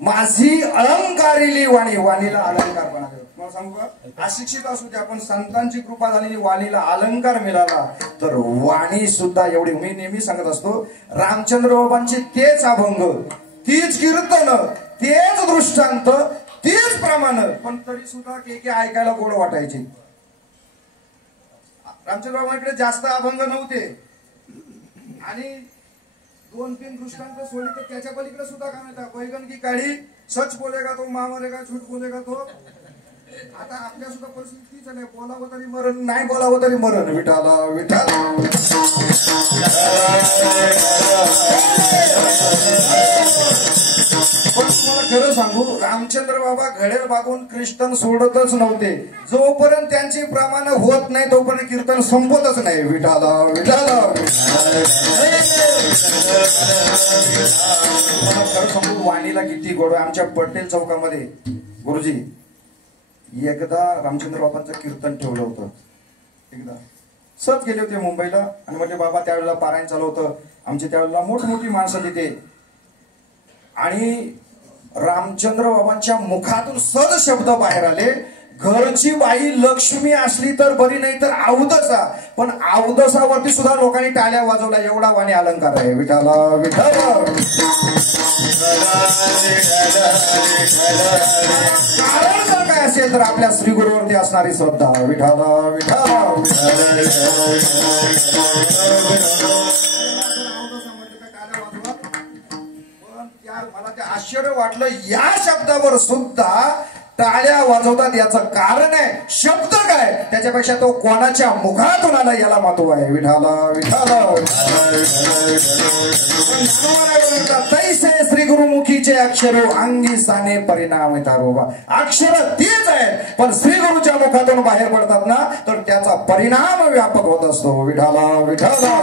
माझी अलंकारिली वाणी, वाणीला अलंकार बनवले. मला सांगू का, अशिक्षित असू दे, आपण संतांची कृपा झालेली वाणीला अलंकार मिळाला तर वाणी सुद्धा एवढी. मी नेहमी सांगत असतो, रामचंद्र बाबांची तेच अभंग, तीच कीर्तन, तेच दृष्टांत, तेच प्रमाण, पण तरी सुद्धा के ऐकायला गोड वाटायचे. रामचंद्र बाबांकडे जास्त अभंग नव्हते आणि 2-3 दृष्टांत सोडली तर त्याच्या पलीकडे सुद्धा काय म्हणतात, बैगन की काळी, सच बोलेगा तो मा मरेगा, झूठ बोलेगा तो. आता आपल्या सुद्धा परिस्थिती तीच आहे, बोलावं तरी मरण, नाही बोलावं तरी मरण. विठाला विठाला. पण तुम्हाला खरं सांगू, रामचंद्र बाबा घडेल बागून कीर्तन सोडतच नव्हते. जोपर्यंत त्यांची प्रमाण होत नाही तोपर्यंत कीर्तन संपतच नाही. विठाला विठाला. खरं सांगू, वाणीला किती गोड. आमच्या पटेल चौकामध्ये गुरुजी एकदा रामचंद्र बाबांचं कीर्तन ठेवलं होतं. एकदा सहज गेले होते मुंबईला आणि म्हटले बाबा त्यावेळेला पारायण चालू होतं. आमच्या त्यावेळेला मोठमोठी माणसं तिथे, आणि रामचंद्र बाबांच्या मुखातून सद शब्द बाहेर आले, घरची बाई लक्ष्मी असली तर बरी, नाही तर अवदसा. पण अवदसावरती सुद्धा लोकांनी टाळ्या वाजवल्या, एवढा वाणी अलंकार आहे. विठाला विठाला. कारण जर काय असेल तर आपल्या श्री गुरुवरती असणारी श्रद्धा. विठाला विठाला. मला ते आश्चर्य वाटलं, या शब्दावर सुद्धा टाळ्या वाजवतात. याचं कारण आहे शब्द काय, त्याच्यापेक्षा तो कोणाच्या मुखातून आला याला महत्व आहे. विठाला विठाला. तैसे श्री गुरुमुखीचे अक्षर अंगी साने परिणाम तारोबा. अक्षर तीच आहे पण श्री गुरुच्या मुखातून बाहेर पडतात ना तर त्याचा परिणाम व्यापक होत असतो. विठाला विठाला.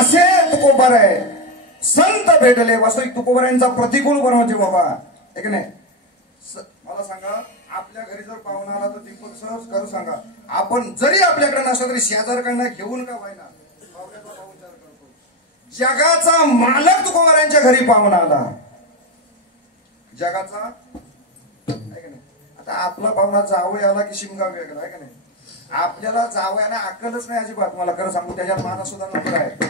असे तुकोबार आहे, संत भेटले. वास्तविक तुकोबारांचा प्रतिकूल बनवायचे बाबा, एक नाही. मला सांगा, आपल्या घरी जर पाहुणा आला तर दीपक सहज करू सांगा, आपण जरी आपल्याकडे नसलं तरी शेजारकडनं घेऊन का व्हायना पाहुण्याचा पाहुणचार करतो. जगाचा मालक तुकोबारांच्या घरी पाहुणा आला, जगाचा आहे का नाही. आता आपला पाहुणा जावई आला की शिमगा वेगळा आहे का नाही. आपल्याला जावयाला अक्कलच नाही अजिबात. मला खरं सांगू, त्याच्यात मानस सुद्धा नंबर आहे.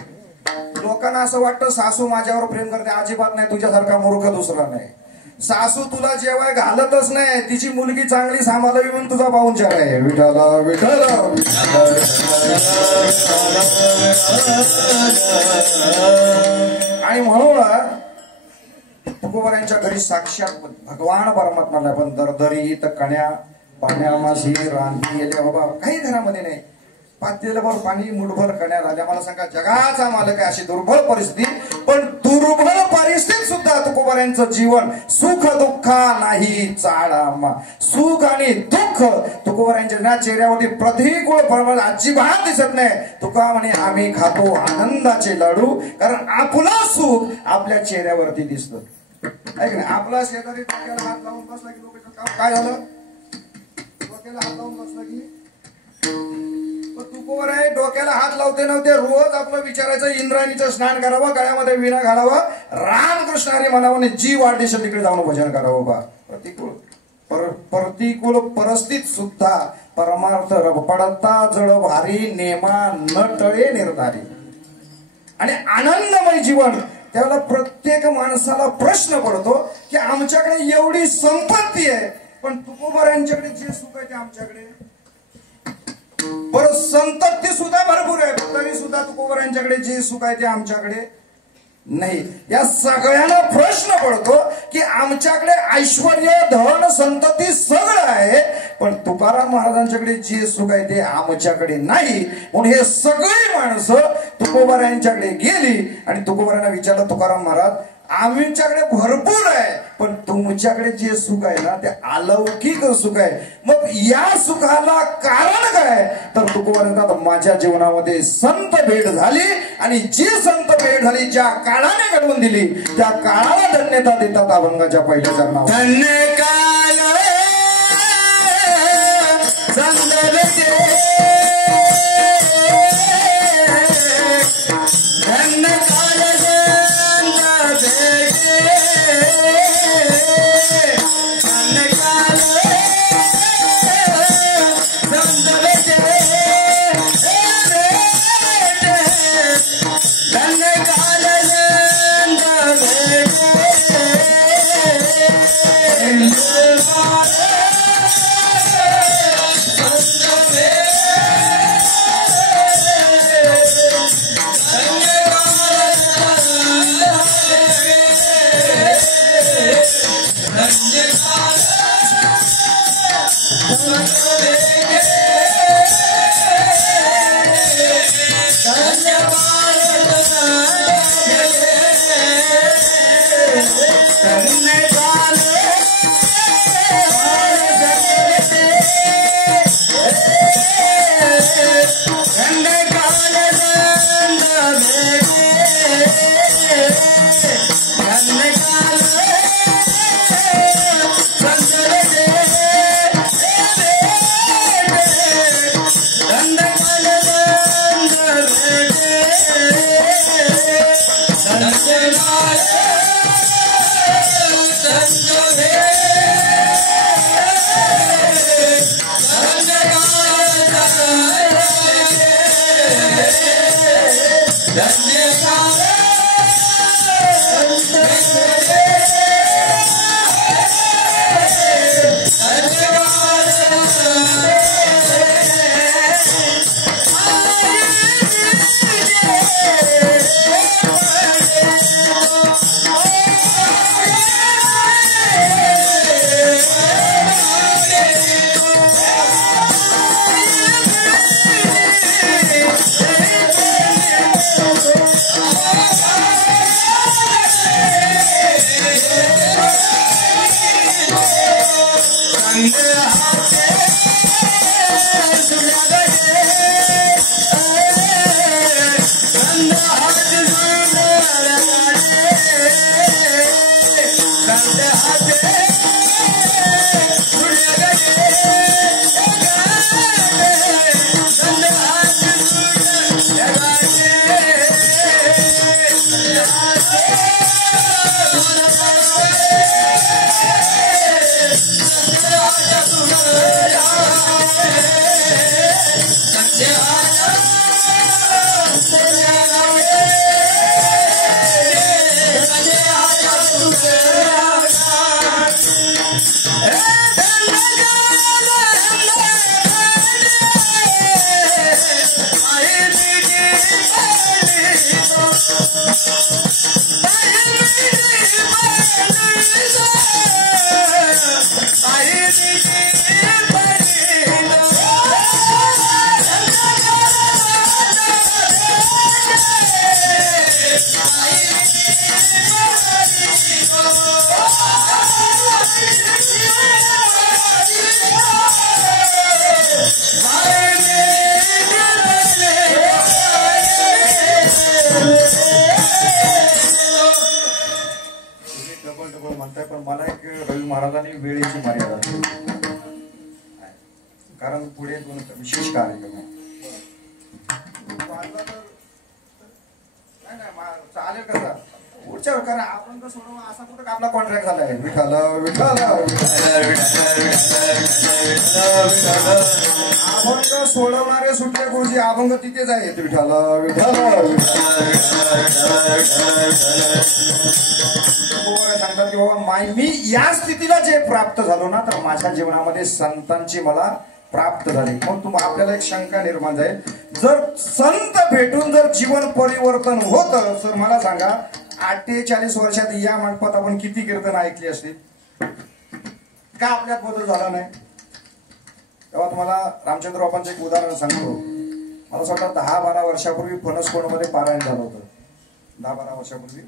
लोकांना असं वाटतं सासू माझ्यावर प्रेम करते, अजिबात नाही. तुझ्यासारखा मूर्ख दुसरा नाही. सासू तुला जेवाय घालतच नाही, तिची मुलगी चांगली सांभाळावी म्हणून तुझा पाहुणचार आहे. विठाला विठाला. आणि म्हणून तुकोबारांच्या घरी साक्षात भगवान परमात्माला पण दरदरीत कण्या पाण्यामाशी रांधी गेल्या बाबा, काही घरामध्ये नाही. पातेलभर पाणी मुठभर कण्यात आल्या. मला सांगा, जगाचा मालक आहे अशी दुर्बळ परिस्थिती, पण दुर्बळ परिस्थितीत सुद्धा तुकोबारांचं जीवन सुख दुःखा नाही चाळा. सुख आणि दुःख तुकोबारांच्या चेहऱ्यावरती प्रतिकूल परिणाम अजिबात दिसत नाही. तुका म्हणे आम्ही खातो आनंदाचे लाडू, कारण आपलं सुख आपल्या चेहऱ्यावरती दिसतं. ऐक ना, आपला शेजारी डोक्याला हात लावून बसला की लोक काय झालं, डोक्याला हात लावून बसला की तुकोबार आहे. डोक्याला हात लावते नव्हते, रोज आपलं विचारायचं इंद्रायणीचं स्नान करावं, गळ्यामध्ये विणा घालावं, रामकृष्ण हरी म्हणावं, जी वाढदिवस तिकडे जाऊन भजन करावं. बा प्रतिकूल परिस्थितीत सुद्धा परमार्थ पडता जळ भारी, नेमा न टळे निर्धारी. आणि आनंदमय जीवन त्यावेळेला प्रत्येक माणसाला प्रश्न पडतो की आमच्याकडे एवढी संपत्ती आहे, पण तुकोबारांच्याकडे जे सुख आहे ते आमच्याकडे बरं, संपत्ती सुद्धा भरपूर आहे तरी सुद्धा तुकोबारांच्याकडे जे सुख आहे ते आमच्याकडे नाही. या सगळ्यांना प्रश्न पडतो की आमच्याकडे ऐश्वर धन संतती सगळं आहे, पण तुकाराम महाराजांच्याकडे जे सुख आहे ते आमच्याकडे नाही. म्हणून हे सगळी माणसं तुकोबारायांच्याकडे गेली आणि तुकोबारायांना विचारलं, तुकाराम महाराज आमच्याकडे भरपूर आहे, पण तुमच्याकडे जे सुख आहे ना ते अलौकिक सुख आहे, मग या सुखाला कारण काय? तर तुकोबारांना माझ्या जीवनामध्ये संत भेट झाली आणि जी संत भेट झाली ज्या काळाने घडवून दिली त्या काळाला धन्यता देतात अभंगाच्या पहिल्या चरणावर. धन्य काळ म्हणताय, पण मला एक रवी महाराजांनी वेळेची मर्यादा दिली, कारण पुढे दोन विशेष कार्यक्रम आहे. चालेल का सर? पुढच्या कारण आपण तर सोडून असा कुठं आपला कॉन्ट्रॅक्ट झालाय. विठाला विठाला अभंग सोडवणारे सुटले गुरुजी, अभंग तिथेच आहेत. विठाला विठाला सांगतात की बाबा मी या स्थितीला जे प्राप्त झालो ना, तर माझ्या जीवनामध्ये संतांची मला प्राप्त झाली. मग आपल्याला एक शंका निर्माण जाईल, जर संत भेटून जर जीवन परिवर्तन होतं, तर मला सांगा 48 वर्षात या मंडपात आपण किती कीर्तन ऐकली असतील? का आपल्यात बदल झाला नाही? तेव्हा तुम्हाला रामचंद्र बाबांचं एक उदाहरण सांगतो. मला असं वाटतं 10-12 वर्षापूर्वी फणसकोंडमध्ये पारायण झालं होतं. 10-12 वर्षापूर्वी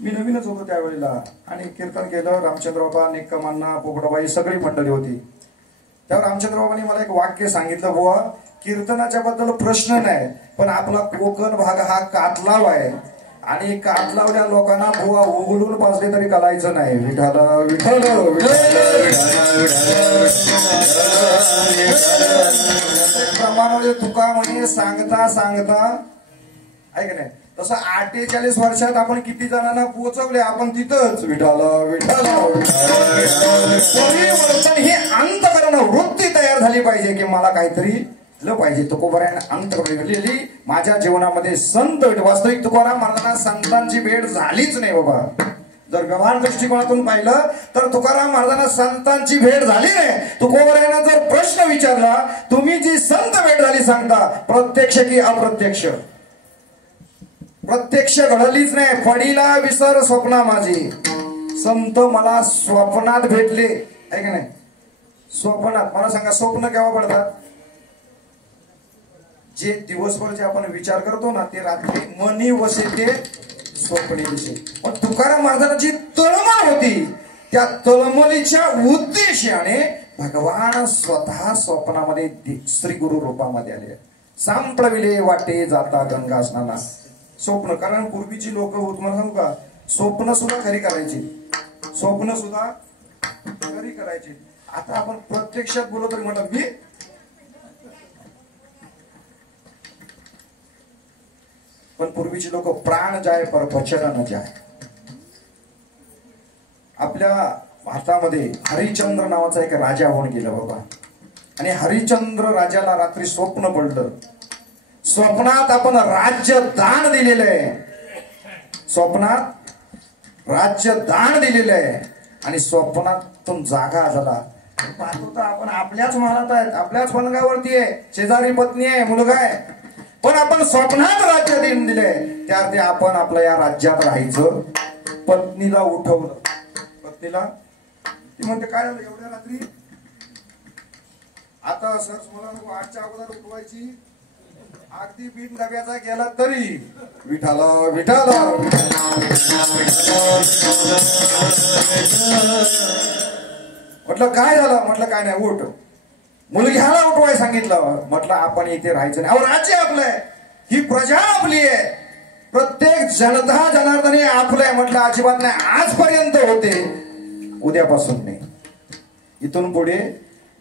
मी नवीनच होतो त्यावेळेला, आणि कीर्तन केलं. रामचंद्र बाबा, निक्कमांना, पोपटाबाई सगळी मंडळी होती. तेव्हा रामचंद्र बाबांनी मला एक वाक्य सांगितलं, बुवा कीर्तनाच्या बद्दल प्रश्न नाही, पण आपला कोकण भाग हा कातलाव आहे, आणि कातलावल्या लोकांना बुवा उघडून पाजले तरी कलायचं नाही. विठाला विठल प्रमाणे तुका म्हणे सांगता सांगता ऐक नाही. तसं 48 वर्षात आपण किती जणांना पोहोचवले, आपण तिथंच. विठाला विठाला परिवर्तन हे अंतकरण वृत्ती तयार झाली पाहिजे की मला काहीतरी पाहिजे. तुकोबारायने अंतकरण घडलेली माझ्या जीवनामध्ये संत. वास्तविक तुकाराम महाराजांना संतांची भेट झालीच नाही बाबा. जर गव्हाण दृष्टिकोनातून पाहिलं तर तुकाराम महाराजांना संतांची भेट झाली नाही. तुकोबारायने जर प्रश्न विचारला, तुम्ही जी संत भेट झाली सांगता, प्रत्यक्ष की अप्रत्यक्ष? प्रत्यक्ष घडलीच नाही. फडीला विसर स्वप्ना माझी. संत मला स्वप्नात भेटले, आहे की नाही? स्वप्नात. मला सांगा, स्वप्न केव्हा पडतात? जे दिवसभर जे आपण विचार करतो ना, ते रात्री मनी वसे ते स्वप्नी दिसे. पण तुकाराम महाराजांची तळमळ होती, त्या तळमळीच्या उद्देशाने भगवान स्वतः स्वप्नामध्ये श्री गुरु रूपामध्ये आले. सांप्रविले वाटे जाता गंगा स्नाना. स्वप्न, कारण पूर्वीची लोक, तुम्हाला सांगू का, स्वप्न सुद्धा खरी करायची. स्वप्न सुद्धा खरी करायची. आता आपण प्रत्यक्षात बोलतो तरी म्हटलं मी, पण पूर्वीची लोक प्राण जाय पर वचन न जाय. आपल्या भारतामध्ये हरिश्चंद्र नावाचा एक राजा होऊन गेला बाबा, आणि हरिश्चंद्र राजाला रात्री स्वप्न पडलं. स्वप्नात आपण राज्य दान दिलेलं आहे. स्वप्नात राज्य दान दिलेलं आहे, आणि स्वप्नातून जागा झाला. पाहतो तर आपण आपल्याच महालात आहेत, आपल्याच पलंगावरती आहे, शेजारी पत्नी आहे, मुलगा आहे, पण आपण स्वप्नात राज्य देऊन दिले. त्याअर्थी आपण आपल्या या राज्यात राहायचं. पत्नीला उठवलं. पत्नीला ती म्हणते, काय झालं एवढ्या रात्री? आता सर मला नको, 8च्या अगोदर उठवायची. अगदी बिन डब्याचा गेला तरी विठाला विठाला. म्हटलं काय झालं? म्हटलं काय नाही, उठ. मुलग्याला उठवाय सांगितलं. म्हटलं आपण इथे राहायचं नाही. अहो राज्य आपलं आहे, ही प्रजा आपली आहे, प्रत्येक जनता जनार्दनी आपलं आहे. म्हटलं अजिबात नाही. आजपर्यंत होते, उद्यापासून नाही, इथून पुढे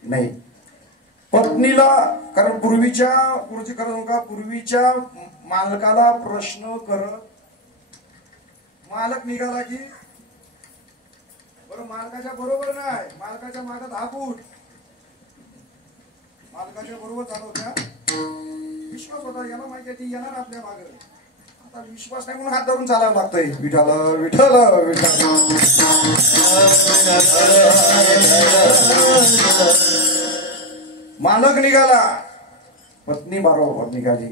नाही. पत्नीला, कारण पूर्वीच्या मालकाला प्रश्न करत, मालक निघाला की बरं मालकाच्या बरोबर नाही, मालकाच्या मागं 10 फूट, मालकाच्या बरोबर चालू होत्या. विश्वास होता, याला माहिती ती येणार आपल्या मागे. आता विश्वास नाही म्हणून हात धरून चालावं लागतंय. विठाला विठाला विठाला. मालक निघाला, पत्नी बरोबर निघाली,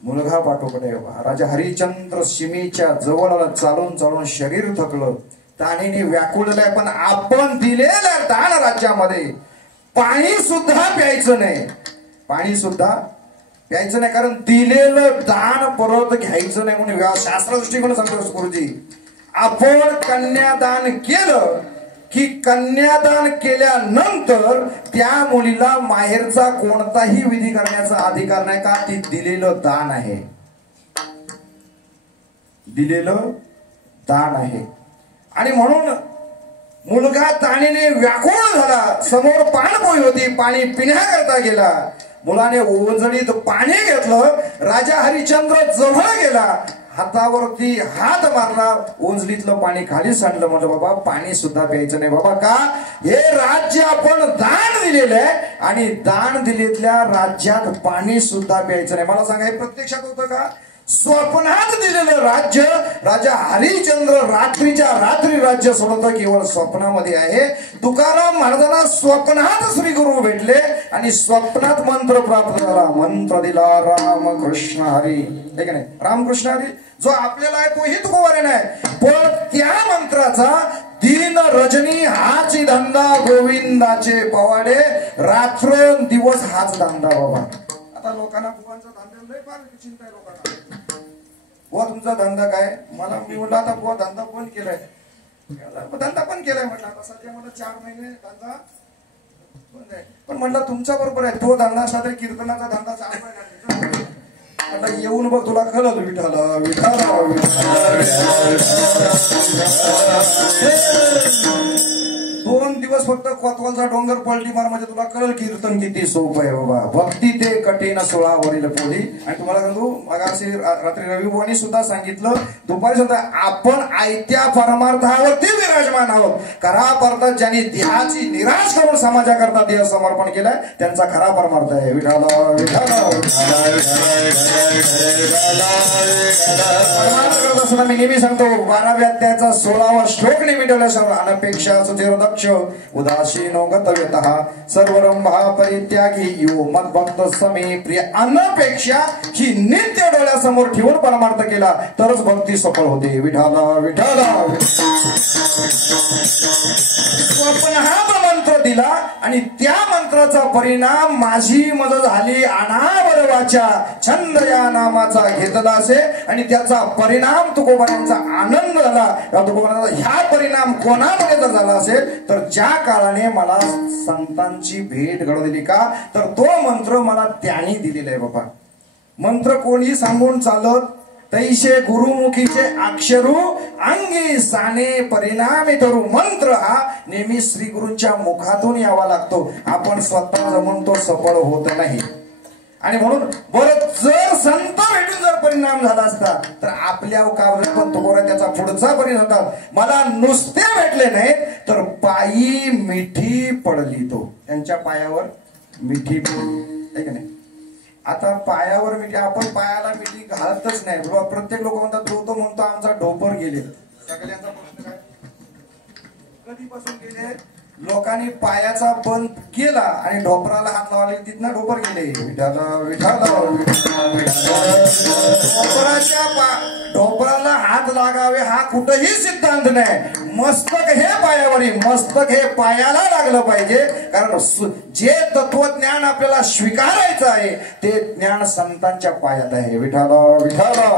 मुलगा पाठोपाठ. राजा हरिश्चंद्र सीमेच्या जवळ आला. चालून चालून शरीर थकलं, ताणीने व्याकुळलंय. पण आपण दिलेल्या दान राज्यामध्ये पाणी सुद्धा प्यायचं नाही. पाणी सुद्धा प्यायचं नाही, कारण दिलेलं दान परत घ्यायचं नाही म्हणून शास्त्र दृष्टिकोन सांगतो गुरुजी. आपण कन्यादान केलं की कन्यादान केल्यानंतर त्या मुलीला माहेरचा कोणताही विधी करण्याचा अधिकार नाही, का ती दिलेलं दान आहे. दिलेलं दान आहे. आणि म्हणून मुलगा ताणीने व्याकुळ झाला. समोर पाणपोई होती, पाणी पिण्याकरता गेला. मुलाने ओंजळीत पाणी घेतलं. राजा हरिश्चंद्र जवळ गेला. हातावरती हात मारला, ओंजलीतलं पाणी खाली सांडलं. म्हटलं बाबा पाणी सुद्धा प्यायचं नाही बाबा. का? हे राज्य आपण दान दिलेलं आहे आणि दान दिलेल्या राज्यात पाणी सुद्धा प्यायचं नाही. मला सांगा, हे प्रत्यक्षात होतं का? स्वप्नात दिलेलं राज्य राजा हरिश्चंद्र रात्रीच्या रात्री राज्य सोडतं, केवळ स्वप्नामध्ये आहे. तुकाराम महाराजांना स्वप्नात श्री गुरु भेटले आणि स्वप्नात मंत्र प्राप्त झाला. मंत्र दिला रामकृष्ण हरी, हे की नाही? रामकृष्ण हरी जो आपल्याला आहे तोही तुकोबारे नाही, पण त्या मंत्राचा दिन रजनी हाची धंदा, गोविंदाचे पवाडे रात्र दिवस हाच धंदा बाबा. आता लोकांना बुवांचा धंदा लय फार चिंता आहे लोकांना. बुवा तुमचा धंदा काय? मी म्हटलं आता बुवा धंदा बंद केलाय. धंदा पण केलाय म्हटलं, आता सध्या मला 4 महिने धंदा बंद आहे. पण म्हटलं तुमचा बरोबर आहे, तो धंदा असला तरी कीर्तनाचा धंदा चालू आहे. आता येऊन बघ तुला कळलं, विठाला विठाला 2 दिवस फक्त कोतवालचा डोंगर पलटी मार म्हणजे तुला कळलं कीर्तन किती सोपं आहे बाबा. भक्ती ते कठीण 16 वरील पोळी. आणि तुम्हाला सांगू, मगाशी रात्री रविभुवानी सुद्धा सांगितलं, दुपारी सुद्धा आपण आयत्या परमार्थावरती विराजमान आहोत. खरा परमार्थ ज्यांनी देहाची निराश करून समाजाकरता देह समर्पण केलाय त्यांचा खरा परमार्थ आहे. विठाला विठाला परमार्थ करत असताना मी नेहमी सांगतो, 12व्या अध्यायाचा 16वा श्लोक नेहमी ठेवल्यासमोर, अनपेक्षा सुचिरदक्ष उदासीनो गतव्यतः सर्वरंभा परित्यागी यो मद्भक्त समे प्रिय. अनपेक्षा ही नित्य डोळ्यासमोर ठेवून परमार्थ केला तरच भक्ती सफळ होते. विठाला विठाला स्वप्न हा मंत्र दिला आणि त्या मंत्राचा परिणाम माझी मदत झाली. अनावर वाचा छंद या नामाचा घेतला असे आणि त्याचा परिणाम तुकोबांचा आनंद झाला. तुकोबांचा ह्या परिणाम कोणामध्ये जर झाला असेल तर ज्या काळाने मला संतांची भेट घडवून दिली का, तर तो मंत्र मला त्यांनी दिलेला आहे बाबा. मंत्र कोणी सांगून चालत तैसे गुरुमुखीचे अक्षरू अंगी साने परिणामी तरू. मंत्र हा नेहमी श्री गुरूंच्या मुखातून यावा लागतो. आपण स्वतः जमून तो सफळ होत नाही. आणि म्हणून बरं, जर संत भेटून जर परिणाम झाला असता तर आपल्या कावऱ्यात पण तुकोबा त्याचा पुढचा परिणाम होता. मला नुसते भेटले नाहीत तर पायी मिठी पडली. तो त्यांच्या पायावर मिठी पडली, नाही? आता पायावर मिठी, आपण पायाला मिठी घालतच नाही. प्रत्येक लोक म्हणतात तो म्हणतो आमचा ढोपर गेले. सगळ्यांचा प्रश्न काय? कधीपासून गेले? लोकांनी पायाचा बंद केला आणि ढोपराला हात लावले, तिथनं ढोपर गेले. ढोपराला हात लागावे हा कुठेही सिद्धांत नाही. मस्तक हे पायावरी, मस्तक हे पायाला लागलं पाहिजे. कारण जे तत्वज्ञान आपल्याला स्वीकारायचं आहे ते ज्ञान संतांच्या पायात आहे. विठाला विठाला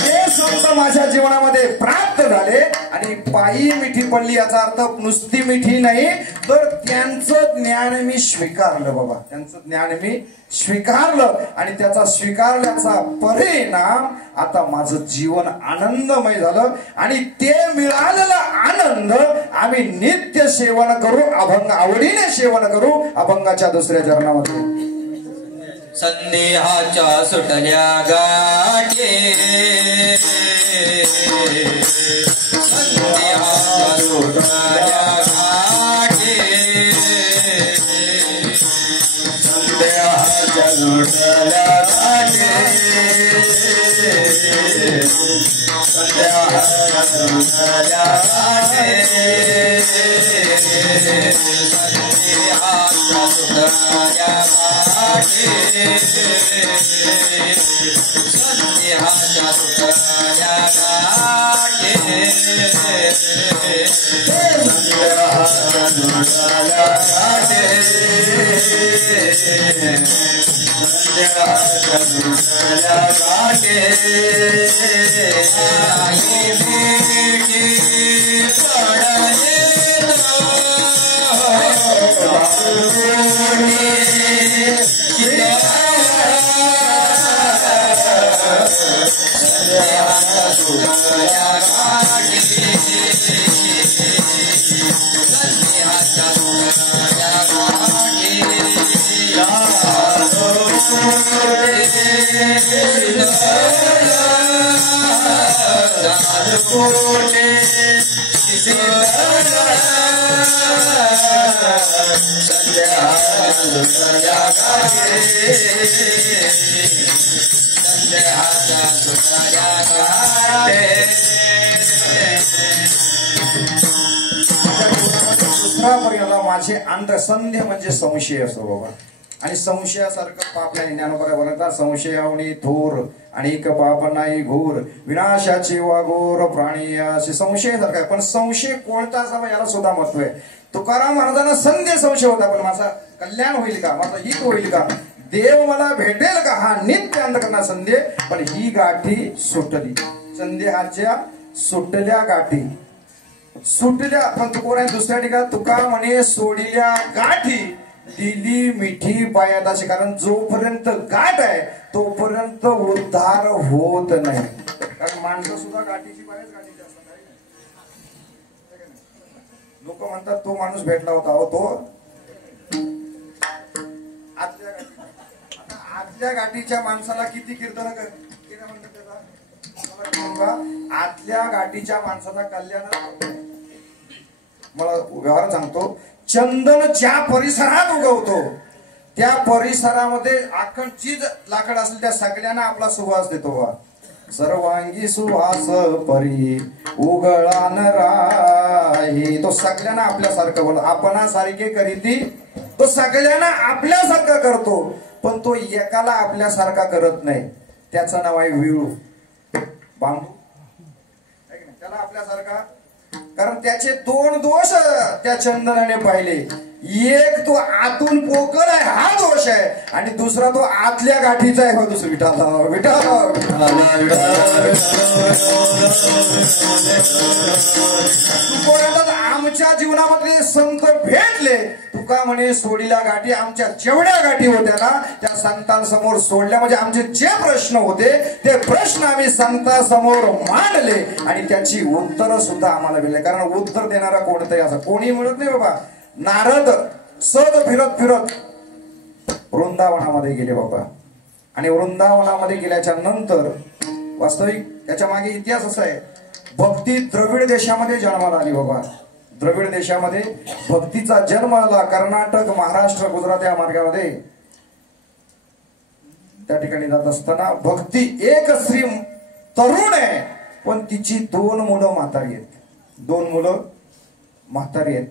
हे संत माझ्या जीवनामध्ये प्राप्त झाले आणि पायी मिठी पडली. याचा अर्थ नुसती मिठी नाही तर त्यांचं ज्ञान मी स्वीकारलं बाबा. त्यांचं ज्ञान मी स्वीकारलं आणि त्याचा स्वीकारल्याचा परिणाम आता माझं जीवन आनंदमय झालं. आणि ते मिळालेला आनंद आम्ही नित्य सेवन करू, अभंग आवडीने सेवन करू. अभंगाच्या 2ऱ्या चरणामध्ये संदेहाच्या सुटल्या गाठी, संदेहाच्या सुटल्या गाठी, संदेहाच्या सुटल्या गाठी, संदेहाच्या सुटल्या गाठी, संदेहाच्या सुटल्या गाठी, संदेहाच्या सुटल्या गाठी, संदेहाच्या सुटल्या गाठी, संदेहाच्या सुटल्या गाठी, आई भेटी पडले कोटे संध्या सुतल्या गाठे संध्याच्या सुतल्या गाठे दुसरा पर्याय माझे अंधसंध्य म्हणजे संशय असतो बाबा. आणि संशयासारखं पाप नाही. ज्ञानोबा म्हणतात संशयावणी थोर अनेक पाप नाही घोर विनाशाची वाघोर प्राणी असे संशयासारखं आहे. पण संशय कोणता असावा याला सुद्धा महत्व आहे. तुकाराम महाराजांना संध्य संशय होता, पण माझा कल्याण होईल का, माझं हित होईल का, देव मला भेटेल का, हा नित्य अंधकरणा संध्य. पण ही गाठी सुटली, संध्याच्या सुटल्या गाठी सुटल्या. पण तुकोरा दुसऱ्या ठिकाणी तुका म्हणे सोडिल्या गाठी दिली मिठी पायादाशी. कारण जोपर्यंत गाठ आहे तोपर्यंत उद्धार होत नाही. कारण माणसं सुद्धा गाठीची बऱ्याच गाठीची असतात. लोक म्हणतात तो माणूस भेटला होता, हो तो आतल्या गाठी. आता आतल्या गाठीच्या माणसाला किती कीर्तन म्हणतात त्याला, आतल्या गाठीच्या माणसाचा कल्याण. मला व्यवहार सांगतो, चंदन ज्या परिसरात उगवतो त्या परिसरामध्ये अखंड चीज लाकड असेल त्या सगळ्यांना आपला सुवास देतो बा. सर्वांगी सुवास परी उगळान राही. तो सगळ्यांना आपल्यासारखं बोल आपणासारखे करीती. तो सगळ्यांना आपल्यासारखं करतो, पण तो एकाला आपल्यासारखा करत नाही. त्याचं नाव आहे विळू बांबू. त्याला आपल्यासारखा, कारण त्याचे दोन दोष त्या चंदनाने पाहिले. एक तो आतून पोकळ आहे हा दोष आहे, आणि दुसरा तो आतल्या गाठीचा आहे. दुसरी विठाला विठाला आमच्या जीवनामध्ये संत भेटले. तुका म्हणे सोडीला गाठी. आमच्या जेवढ्या गाठी होत्या ना त्या संतांसमोर सोडल्या. म्हणजे आमचे जे प्रश्न होते ते प्रश्न आम्ही संतांसमोर मांडले आणि त्याची उत्तर सुद्धा आम्हाला मिळाले. कारण उत्तर देणारा कोणतंही असं कोणी मिळत नाही बाबा. नारद सहज फिरत फिरत वृंदावनामध्ये गेले बाबा. आणि वृंदावनामध्ये गेल्याच्या नंतर वास्तविक त्याच्या मागे इतिहास असा आहे, भक्ती द्रविड देशामध्ये जन्माला आली बाबा. द्रविड देशामध्ये भक्तीचा जन्म आला. कर्नाटक महाराष्ट्र गुजरात या मार्गामध्ये त्या ठिकाणी जात असताना भक्ती एक स्त्री तरुण आहे, पण तिची दोन मुलं म्हातारी आहेत. दोन मुलं म्हातारी आहेत.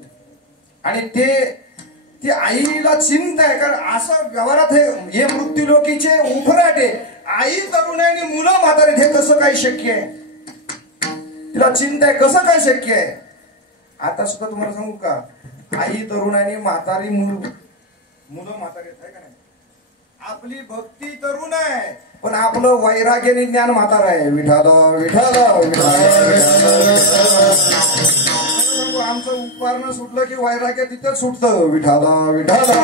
आणि ती आईला चिंता आहे. कारण असं व्यवहारात हे मृत्यूलोकीचे उफराटे, आई तरुण आहे आणि मुलं म्हातारी, हे कसं काय शक्य आहे. तिला चिंता आहे कसं काय शक्य आहे. आता सुद्धा तुम्हाला सांगू का, आई तरुण आहे आणि म्हातारी मुलं म्हातारी आहे का नाही. आपली भक्ती तरुण आहे पण आपलं वैराग्याने ज्ञान म्हातार आहे. विठाला विठाला आमचं उपारणं सुटलं की वैराग्य तिथं सुटतं. विठाला विठाला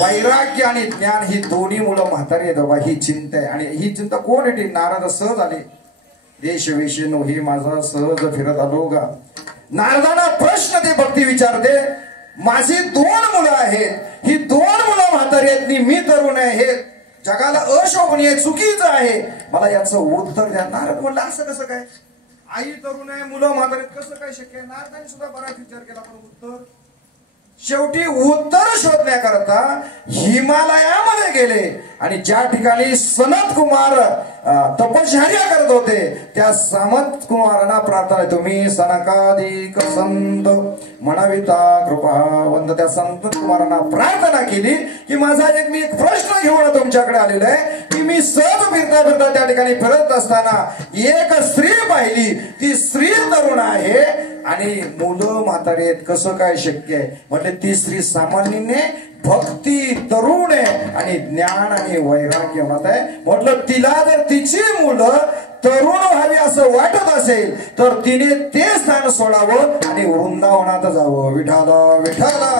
वैराग्य आणि ज्ञान ही दोन्ही मुलं म्हातारी आहेत बाबा. ही चिंता आहे. आणि ही चिंता कोण येते. नारद सहज आले. देश वेशेनो हे माझा सहज फिरत आलो गा. नारदांना प्रश्न ते भक्ती विचारते, माझी दोन मुलं आहेत, ही दोन मुलं म्हातारी आहेत, मी तरुण आहे, हे जगाला अशोभनीय चुकीचं आहे, मला याचं उत्तर द्या. नारद म्हणलं असं कसं काय, आई तरुण आहे मुलं म्हातारी कसं काय शक्य आहे. नारदांनी सुद्धा बराच विचार केला पण उत्तर शेवटी उत्तर शोधण्याकरता हिमालयामध्ये गेले. आणि ज्या ठिकाणी सनत कुमार तपश्चर्या करत होते त्या सनत कुमारांना प्रार्थना, तुम्ही सनकाधिक संत म्हणविता कृपावंत, त्या संत कुमारांना प्रार्थना केली की माझा मी एक प्रश्न घेऊन तुमच्याकडे आलेला आहे की मी सहज फिरता फिरता त्या ठिकाणी फिरत असताना एक स्त्री पाहिली. ती स्त्री तरुण आहे आणि मुलं म्हातारे आहेत, कसं काय शक्य आहे. म्हटले ती स्त्री सामान्यने भक्ती तरुण आहे आणि ज्ञान आणि वैराग्य मत आहे. म्हटलं तिला जर तिची मुलं तरुण व्हावी असं वाटत असेल तर तिने ते स्थान सोडावं आणि वृंदावनात जावं. विठाला विठाला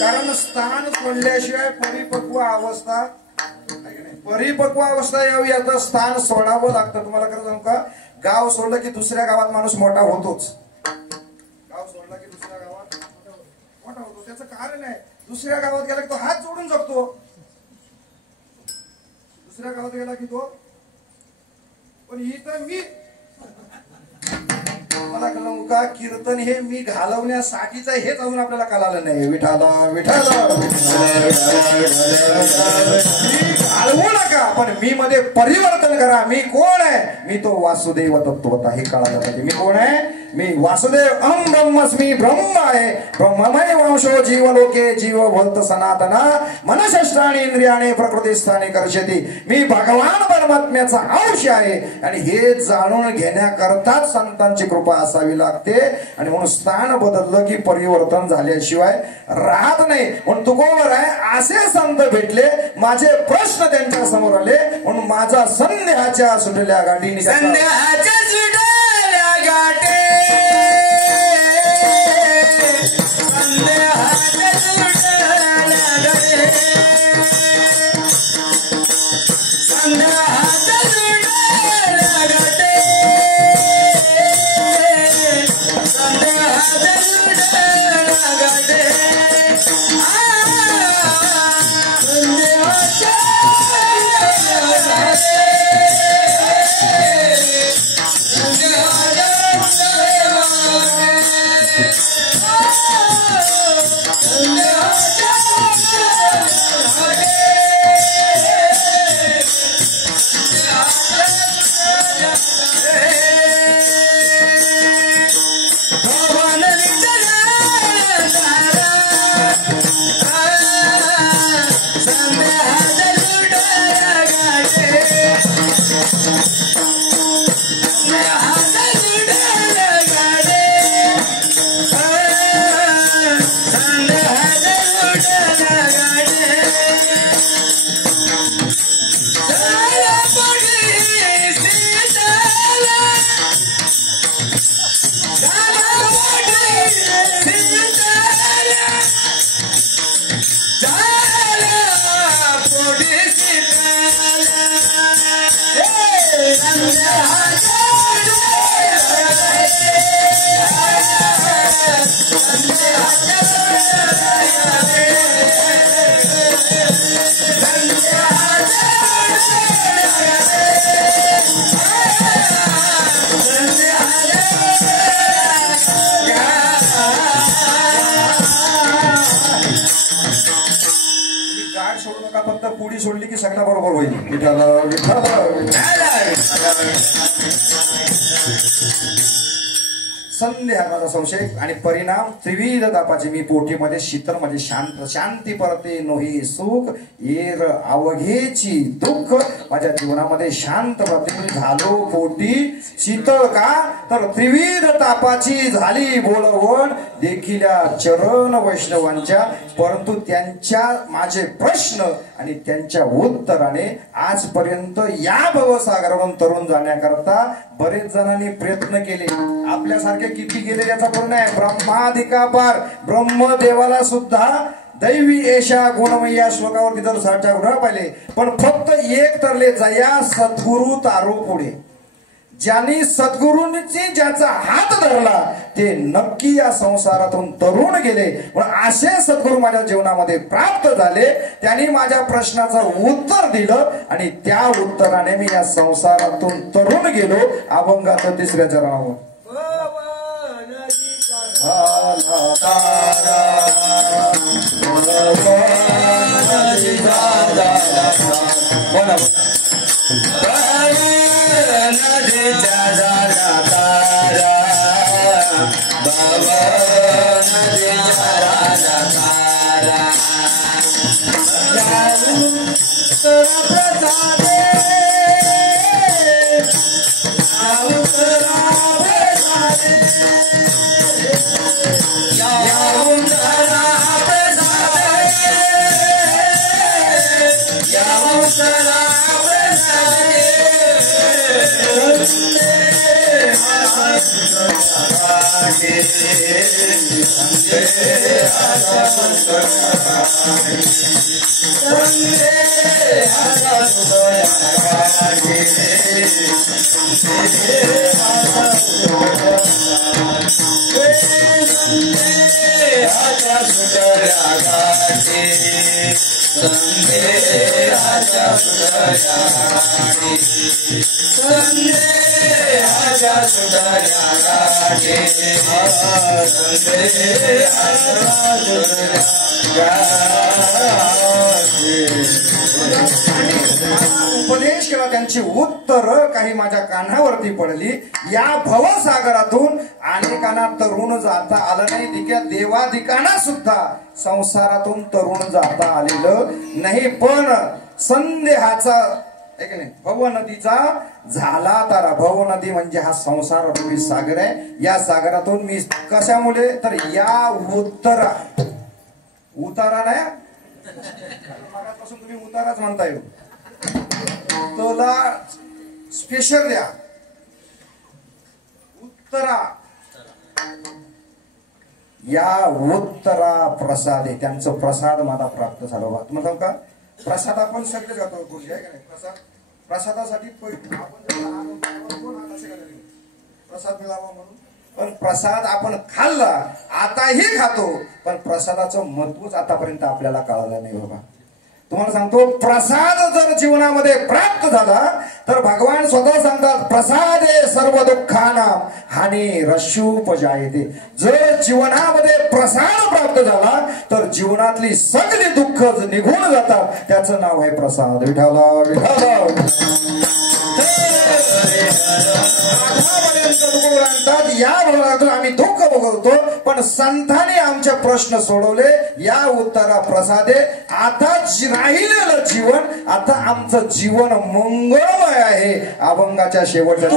कारण स्थान सोडल्याशिवाय परिपक्व अवस्था यावी याचं स्थान सोडावं लागतं. तुम्हाला खरं सांगू का, गाव सोडलं की दुसऱ्या गावात माणूस मोठा होतोच. गाव सोडला की दुसऱ्या गावात मोठा होतो. त्याचं कारण आहे, दुसऱ्या गावात गेला की तो हात जोडून जगतो. दुसऱ्या गावात गेला की तो पण इथं मी मला कळलं का कीर्तन हे मी घालवण्यासाठीच आहे हेच अजून आपल्याला कळालं नाही. विठाला विठाला मी घालवू नका पण मी मध्ये परिवर्तन करा. मी कोण आहे? मी तो वासुदेव तत्वता हे कळालं पाहिजे. मी कोण आहे? मी वासुदेव अहं ब्रह्मस्मी ब्रह्म आहे. ब्रह्ममय वंशो जीवलोके जीव भवत सनातना मनशस्त्राणी इंद्रियाने प्रकृतीस्थाने कर्षती. मी भगवान परमात्म्याचा अंश आहे आणि हे जाणून घेण्याकरताच संतांची कृपा असावी लागते. आणि म्हणून स्थान बदललं की परिवर्तन झाल्याशिवाय राहत नाही. म्हणून तुकोबर आहे असे संत भेटले माझे प्रश्न त्यांच्या समोर आले म्हणून माझा संदेहाच्या सुटल्या गाठी संदेहाच्या सुटल्या गाठी संदेहाच्या सुटल्या गाठी संदेहाच्या सुटल्या गाठी संदेहाच्या सुटल्या गाठी पुढी सोडली की सगळ्या बरोबर होईल. विठाला विठाला संदेह माझा संशय आणि परिणाम त्रिविध तापाचे मी पोटीमध्ये शीतल म्हणजे शांत शांती परते नोही सुख येर अवघेची दुःख माझ्या जीवनामध्ये शांत परते झालो पोटी शीतळ का तर त्रिविध तापाची झाली बोलवण देखील चरण वैष्णवांच्या परंतु त्यांच्या माझे प्रश्न आणि त्यांच्या उत्तराने आजपर्यंत या भवसागरावरून तरुण जाण्याकरता बरेच जणांनी प्रयत्न केले. आपल्यासारखे किती गेले याचा पूर्ण आहे. ब्रह्माधिकापार ब्रह्मदेवाला सुद्धा दैवी एशा गुणमय्या श्लोकावरती जर साठच्या गुण पाहिले पण फक्त एक तरले जया सद्गुरु तारो पुढे ज्यांनी सद्गुरूंची ज्याचा हात धरला ते नक्की या संसारातून तरुण गेले. पण असे सद्गुरू माझ्या जीवनामध्ये प्राप्त झाले. त्यांनी माझ्या प्रश्नाचं उत्तर दिलं आणि त्या उत्तराने मी या संसारातून तरुण गेलो. अभंगाचं तिसऱ्या चरणावर संदेहाच्या सुटल्या गाठी संदेहाच्या सुटल्या गाठी संदेहाच्या सुटल्या गाठी संदेहाच्या सुटल्या उपदेश केला त्यांची उत्तर काही माझ्या कानावरती पडली. या भवसागरातून अनेकांना तरुण जाता आलं नाही. तिक्या देवाधिकांना सुद्धा संसारातून तरुण जाता आलेलं नाही. पण संदेहाचा एक नाही भव नदीचा झाला तारा. भव नदी म्हणजे हा संसार रूपी सागर आहे. या सागरातून मी कशामुळे तर या उतारा नाही मगापासून तुम्ही उताराच म्हणताय. तुला स्पेशल द्या उत्तरा. या उत्तरा प्रसाद आहे. त्यांचं प्रसाद मला प्राप्त झालं. तुम्हाला सांगू का प्रसाद आपण सगळे जातो पूर्वी आहे का नाही. प्रसादासाठी प्रसाद मिळावा म्हणून. पण प्रसाद आपण खाल्ला आताही खातो. पण प्रसादाचं महत्वच आतापर्यंत आपल्याला कळालं नाही बाबा. तुम्हाला सांगतो प्रसाद जर जीवनामध्ये प्राप्त झाला तर भगवान स्वतः सांगतात प्रसादे सर्व दुःखानां हानी रश्यूपजायते. जर जीवनामध्ये प्रसाद प्राप्त झाला तर जीवनातली सगळी दुःख निघून जातात. त्याचं नाव आहे प्रसाद. विठाला विठाला या भागातून आम्ही दुःख भोगवतो. पण संतांनी आमचे प्रश्न सोडवले. या उत्तरा प्रसादे. आता राहिलेलं जीवन आता आमचं जीवन मंगळमय आहे. अभंगाच्या शेवटच्या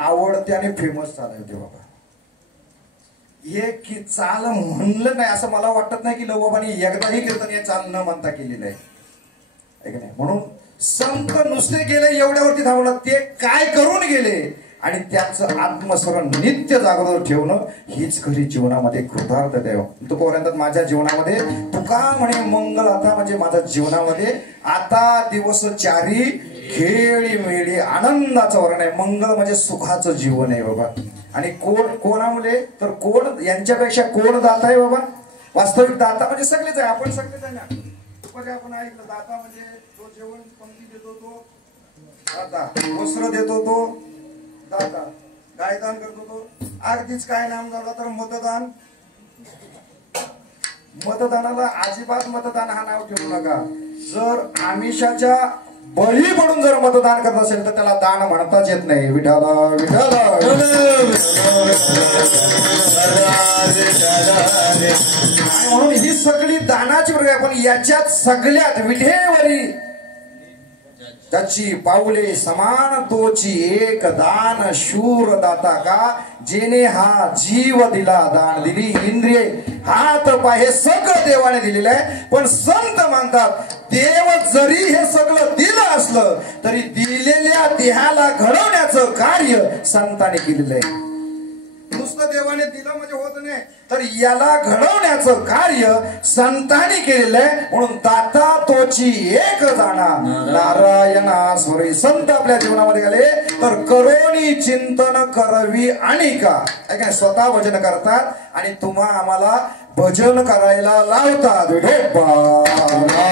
आवडते आणि फेमस चाल होते बाबा. हे की चाल म्हणलं नाही असं मला वाटत नाही की लवबाबांनी एकदाही कीर्तन हे चाल न म्हणता केलेलं आहे. आहे की नाही? म्हणून संत नुसते गेले एवढ्यावरती थांबवलं, ते काय करून गेले आणि त्याचं आत्मस्मरण नित्य जागृत ठेवणं हीच खरी जीवनामध्ये कृतार्थ देव. तुकोऱ्यांत माझ्या जीवनामध्ये तुका म्हणे मंगल आता, म्हणजे माझ्या जीवनामध्ये आता दिवस चारी खेळी मेळी आनंदाचं वर्ण आहे. मंगल म्हणजे सुखाचं जीवन आहे बाबा. आणि कोणामुळे तर कोण यांच्यापेक्षा कोण दाता आहे बाबा? वास्तविक दाता म्हणजे सगळेच आहे, आपण सगळेच आहे ना. बघा आपण ऐकलं, दाता म्हणजे तो जेवण पंक्ती देतो तो दाता, वस्त्र देतो तो दाता, गायदान करतो तो. अगदीच काय नाम झाला तर मतदान. मतदानाला अजिबात मतदान हा नाव ठेवू नका. जर आमिषाच्या बळी पडून जर मतदान करत असेल तर त्याला दान म्हणताच येत नाही. विठाला विठाला. म्हणून ही सगळी दानाची प्रक्रिया, पण याच्यात सगळ्यात विठेवरी त्याची पाऊले समान तोची एक दान शूर दाता का, जेने हा जीव दिला दान दिली इंद्रिये हात पाय हे सगळं देवाने दिलेलं आहे. पण संत म्हणतात देव जरी हे सगळं दिलं असलं तरी दिलेल्या देहाला घडवण्याचं कार्य संतांनी केलेलं आहे. नुसतं देवाने दिलं म्हणजे होत नाही, तर याला घडवण्याचं कार्य संतांनी केलेलं आहे. म्हणून दाता तोची एक जाणा नारायणा स्वरी. संत आपल्या जीवनामध्ये आले तर करोनी चिंतन करवी आणि का, स्वतः भजन करतात आणि तुम्हा आम्हाला भजन करायला लावतात. विठोबा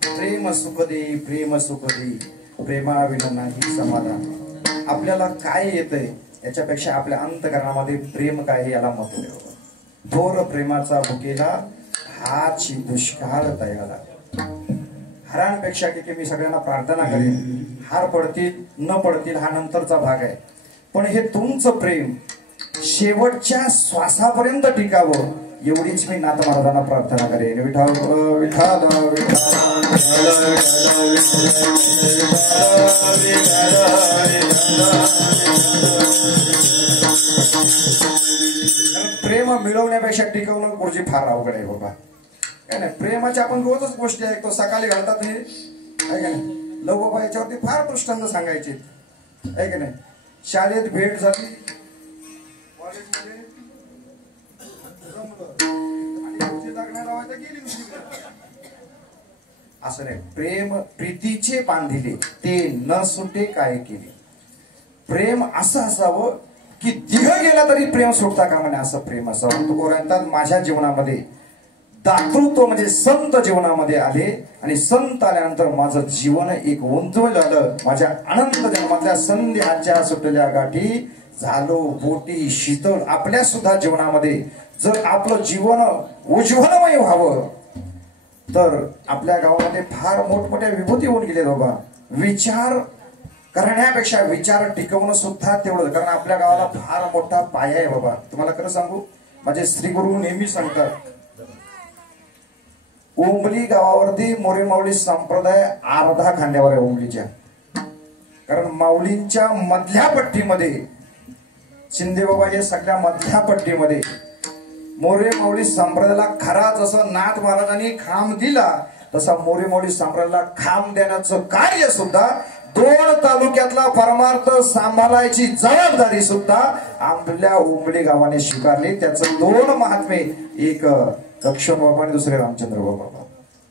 प्रेम सुख दे, प्रेम सुख दे, प्रेमाविना नाही समाधान. आपल्याला काय येतंय याच्यापेक्षा आपल्या अंतकरणामध्ये प्रेम काय हे याला महत्व द्यावं. थोर प्रेमाचा भुकेला हाची दुष्काळ तयाला. हारांपेक्षा की मी सगळ्यांना प्रार्थना करेन, हार पडतील न पडतील हा नंतरचा भाग आहे, पण हे तुमचं प्रेम शेवटच्या श्वासापर्यंत टिकावं एवढीच मी नाथ महाराजांना प्रार्थना करेन. विठाल विठाल प्रेम मिळवण्यापेक्षा टिकवणं गुरुजी फार अवघड आहे बाबा. काय नाही, प्रेमाच्या आपण रोजच गोष्टी ऐकतो, सकाळी घालतात हे आहे का नाही, लवबाबा याच्यावरती फार दृष्टांत सांगायचे आहे का नाही. शाळेत भेट झाली, कॉलेजमध्ये आणि लग्न लावायला गेली दुसरीकडे. असं नाही, प्रेम प्रीतीचे बांधिले ते न सुटे काय केले. प्रेम असं असावं की दिघ गेला तरी प्रेम सुटता का म्हणे, असं प्रेम असावं. तुकोबांतात माझ्या जीवनामध्ये दातृत्व म्हणजे संत जीवनामध्ये आले आणि संत आल्यानंतर माझं जीवन एक उंचवलं झालं. माझ्या अनंत जन्मातल्या संध्याच्या सुटलेल्या गाठी झालो बोटी शीतळ. आपल्या सुद्धा जीवनामध्ये जर आपलं जीवन उज्ज्वलमय व्हावं तर आपल्या गावामध्ये फार मोठमोठ्या विभूती होऊन गेले बाबा. विचार करण्यापेक्षा विचार टिकवणं सुद्धा तेवढं, कारण आपल्या गावाला फार मोठा पाया आहे बाबा. तुम्हाला खरं सांगू, माझे श्री गुरु नेहमी सांगतात, ओंबली गावावरती मोरे माऊली संप्रदाय अर्धा खांद्यावर आहे ओंबलीच्या. कारण माऊलींच्या मधल्या पट्टीमध्ये शिंदे बाबा हे सगळ्या मधल्या पट्टीमध्ये मोरे माऊली संप्रदायाला खरा जसं नाथ महाराजांनी खांब दिला तसा मोरे माऊली संप्रदायाला खांब देण्याचं कार्य सुद्धा 2 तालुक्यातला परमार्थ सांभाळायची जबाबदारी सुद्धा आपल्या ओंबली गावाने स्वीकारली. त्याचं 2 महात्मे, एक लक्ष्मण बाबा आणि दुसरे रामचंद्र बाबा.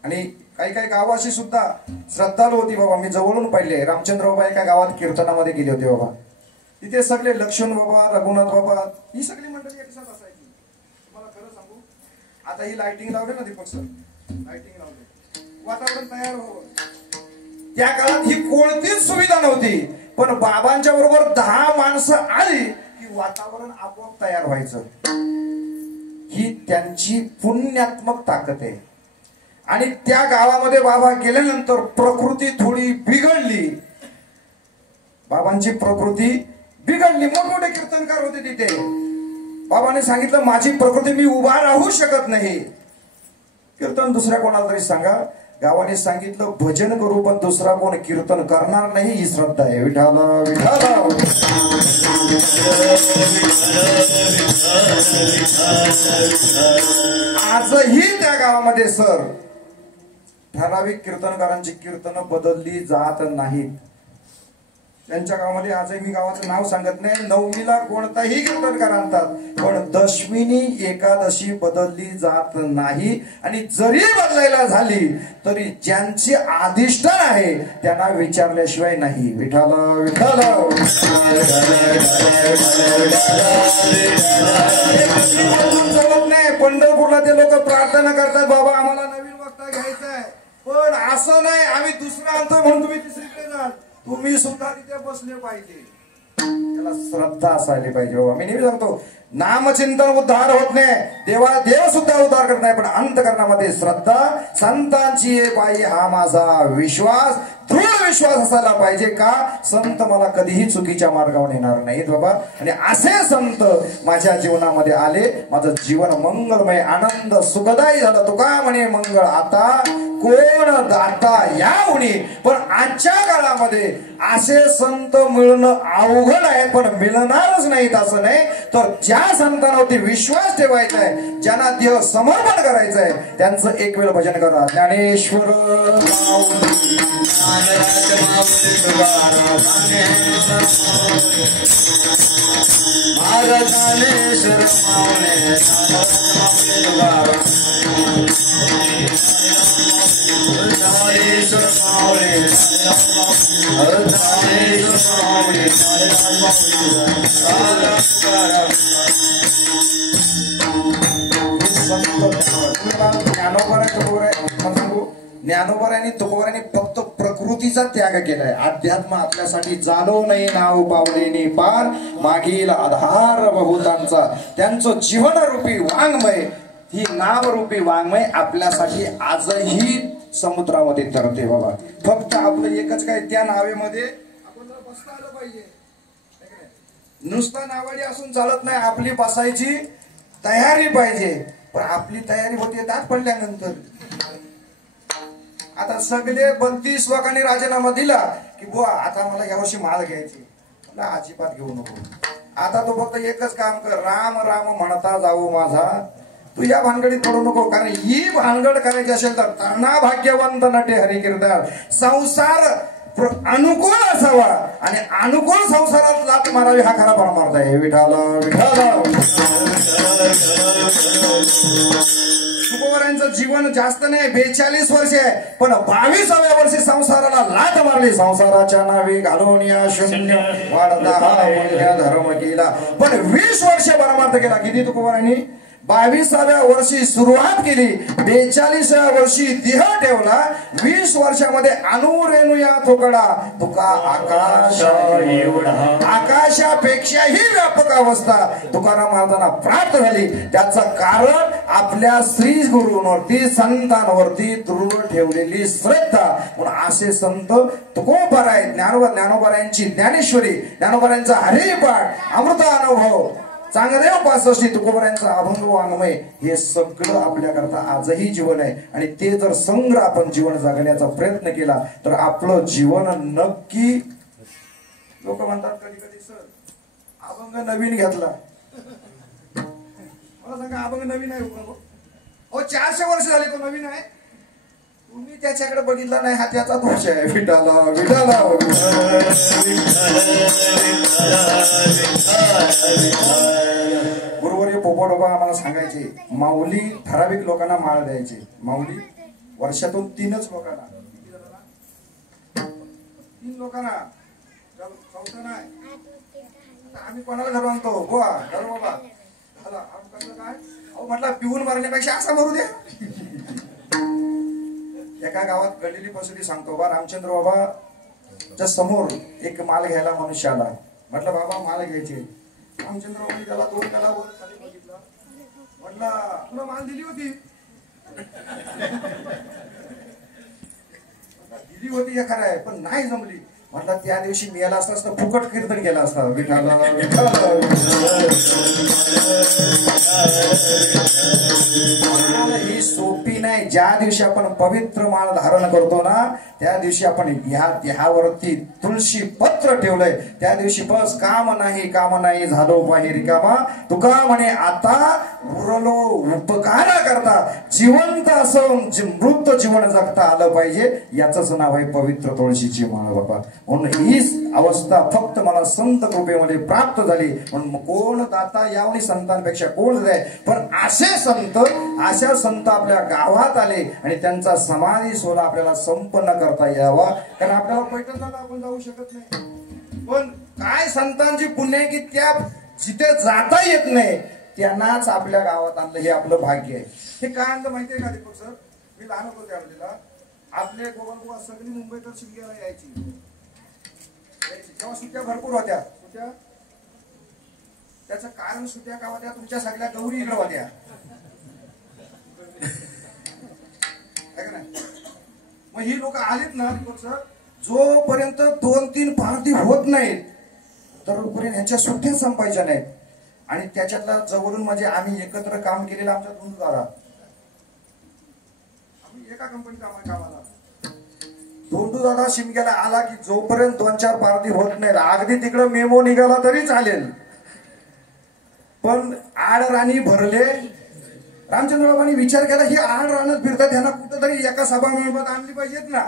आणि काही काही गावाशी सुद्धा श्रद्धाळू होती बाबा. मी जवळून पाहिले, रामचंद्र बाबा एका गावात कीर्तनामध्ये गेले होते बाबा. तिथे सगळे लक्ष्मण बाबा, रघुनाथ बाबा ही सगळी मंडळी एकसाथ असायची. तुम्हाला खरं सांगू, आता ही लाइटिंग लावले ना दीपक सर, लाइटिंग लावले, वातावरण तयार व्हावं. त्या काळात ही कोणतीच सुविधा नव्हती, पण बाबांच्या बरोबर 10 माणसं आली की वातावरण आपोआप तयार व्हायचं. ही त्यांची पुण्यात्मक ताकद आहे. आणि त्या गावामध्ये बाबा गेल्यानंतर प्रकृती थोडी बिघडली, बाबांची प्रकृती बिघडली. मोठमोठे कीर्तनकार होते तिथे. बाबाने सांगितलं, माझी प्रकृती, मी उभा राहू शकत नाही, कीर्तन दुसऱ्या कोणाला तरी सांगा. गावाने सांगितलं, भजन करू पण दुसरा कोण कीर्तन करणार नाही, ही श्रद्धा आहे. विठाल विठाल. आजही त्या गावामध्ये सर ठराविक कीर्तनकारांची कीर्तन बदलली जात नाहीत. त्यांच्या गावामध्ये आजही, मी गावाचं नाव सांगत नाही, 9मीला कोणताही कीर्तनकार आणतात, पण दशमीनी एकादशी बदलली जात नाही. आणि जरी बदलायला झाली तरी ज्यांचे अधिष्ठान आहे त्यांना विचारल्याशिवाय नाही. विठाल विठाल. चालत नाही. पंढरपूरला ते लोक प्रार्थना करतात, बाबा आम्हाला नवीन वक्ता घ्यायचा आहे, पण असं नाही आम्ही दुसरा आणतोय म्हणून तुम्ही तिसरीकडे जाल. तुम्ही सुद्धा तिथे बसले पाहिजे. त्याला श्रद्धा असायला पाहिजे बाबा. मी नेहमी सांगतो, नामचिंतन उद्धार होत नाही, देव सुद्धा उद्धार करत नाही, पण अंतकरणामध्ये श्रद्धा संतांची पाहिजे. हा माझा विश्वास, दृढ विश्वास असायला पाहिजे. का? संत मला कधीही चुकीच्या मार्गावर नेणार नाहीत बाबा. आणि असे संत माझ्या जीवनामध्ये आले, माझं जीवन मंगलमय आनंद सुखदायी झालं. तुका म्हणे मंगळ आता कोण दाता या उणी. पण आजच्या काळामध्ये असे संत मिळणं अवघड आहे, पण मिळणारच नाहीत असं नाही. तर ज्या संतांवरती विश्वास ठेवायचा आहे, ज्यांना देह समर्पण करायचं आहे, त्यांचं एक वेळ भजन करा. ज्ञानेश्वर ज्ञानोबारांनी तुकोबारांनी फक्त प्रकृतीचा त्याग केलाय. अध्यात्म आपल्यासाठी जालो नाही नाव पावलेनी पार, मागील आधार बहुतांचा. त्यांचं जीवनरूपी वाङ्मय, ही नामरूपी वाङ्मय आपल्यासाठी आजही समुद्रामध्ये तरते बाबा. फक्त आपलं एकच काय, त्या नावेमध्ये आपण बसता आलं पाहिजे. नुसतं नावाडी असून चालत नाही, आपली बसायची तयारी पाहिजे. पण आपली तयारी होते दात पडल्यानंतर. आता सगळे 32 लोकांनी राजीनामा दिला की बुवा आता मला यावर्षी माळ घ्यायची, मला अजिबात घेऊ नको. आता तो फक्त एकच काम कर, राम राम म्हणता जाऊ माझा तू या भानगडीत पडू नको, कारण ही भानगड करायची असेल तर तरणा भाग्यवंत नटे हरिकीर्तन. संसार अनुकूल असावा आणि अनुकूल संसारात लात मारावी हा खरा परमार्थ आहे. विठाल विठाल. तुकोबरांचं जीवन जास्त नाही, 42 वर्ष आहे, पण 22व्या वर्षी संसाराला लात मारली. संसाराच्या नावे घालून या शून्य वाढता हा पुण्य धर्म केला. पण 20 वर्ष परमार्थ केला. किती तुकोबरांनी? 22व्या वर्षी सुरुवात केली, 42व्या वर्षी देह ठेवला, 20 वर्षामध्ये अनुरेणू या थोकडा तुका आकाश एवढा, आकाशापेक्षाही व्यापक अवस्था तुकाराम महाराजांना प्राप्त झाली. त्याचं कारण आपल्या श्री गुरूंवरती संतांवरती दृढ ठेवलेली श्रद्धा. म्हणून असे संत तुकोबराय, ज्ञानोबरायांची ज्ञानेश्वरी, ज्ञानोबरायांचा हरिपाठ, अमृत अनुभव, चांगदेव 65 तुकोबरायांचा अभंग वाङ्मय, हे सगळं आपल्याकरता आजही जीवन आहे. आणि ते जर संग्रह आपण जीवन जगण्याचा प्रयत्न केला तर आपलं जीवन नक्की. लोक म्हणतात कधी कधी, सर अभंग नवीन घेतला. मला सांगा, अभंग नवीन आहे हो? 400 वर्ष झाली तो नवीन आहे. तुम्ही त्याच्याकडे बघितला नाही, हा त्याचा दोष आहे. विठाला विठाला. गुरुवर्य पोपटोबा आम्हाला सांगायचे, माऊली ठराविक लोकांना माळ द्यायचे. माऊली वर्षातून 3च लोकांना, 3 लोकांना, चौथा नाही. आम्ही कोणाला घरून आणतो? गोवा घरू बाबा काय अहो म्हटलं, पिऊन मारण्यापेक्षा असा मरू द्या. एका गावात गडलेली पसुली सांगतो बा, रामचंद्र बाबाच्या समोर एक माल घ्यायला मनुष्य आला. म्हटलं बाबा माल घ्यायचे. रामचंद्र बाबांनी त्याला 2 कला वर खाली बघितलं. म्हटलं तुला माल दिली होती? दिली होती खरं आहे, पण नाही जमली. म्हटलं त्या दिवशी मिळाला असतास तर फुकट कीर्तन केला असता. विठाला ही सोपी नाही. ज्या दिवशी आपण पवित्र माळ धारण करतो ना, त्या दिवशी आपण ह्यावरती तुळशी पत्र ठेवलंय. त्या दिवशी बस काम नाही झालो पाहि रिकामा. तुका म्हणे आता उरलो उपकारा करता. जिवंत असं मृत जीवन जगता आलं पाहिजे, याच नाव आहे पवित्र तुळशीची माळ बाबा. म्हणून हीच अवस्था फक्त मला संत कृपेमध्ये प्राप्त झाली. म्हणून कोण दाता यावणी संतांपेक्षा कोण जाय. पण अशा संत आपल्या गावात आले आणि त्यांचा समाधी सोहळा आपल्याला संपन्न करता यावा. कारण आपल्याला पैठणला आपण जाऊ शकत नाही, पण काय संतांची पुण्य की त्या जिथे जाता येत नाही त्यांनाच आपल्या गावात आणलं, हे आपलं भाग्य आहे. हे काय आणलं माहितीये का दीपक सर? मी लहान होतो त्यावेळेला आपले गोवंबुवा सगळी मुंबईकर शिमग्याला यायची. तेव्हा सुट्ट्या भरपूर होत्या. सुट्ट्या त्याचं कारण सुट्ट्या का होत्या? तुमच्या सगळ्या गौरी इकडे होत्या. मग ही लोक आलीत ना सर, जोपर्यंत 2-3 पारधी होत नाहीत तोपर्यंत ह्यांच्या सुट्ट्या संपायच्या नाहीत. आणि त्याच्यातला जवळून म्हणजे आम्ही एकत्र काम केलेलं आमच्या धुंदूदादा, आम्ही एका कंपनीत कामाला. धुंदूदादा शिमग्याला आला की जोपर्यंत 2-4 पारधी होत नाहीत, अगदी तिकडं मेमो निघाला तरी चालेल, पण आड राणी भरले. रामचंद्र बाबांनी विचार केला, ही आड रानत फिरतात, ह्यांना कुठंतरी एका सभा मंडपात आणली पाहिजेत ना.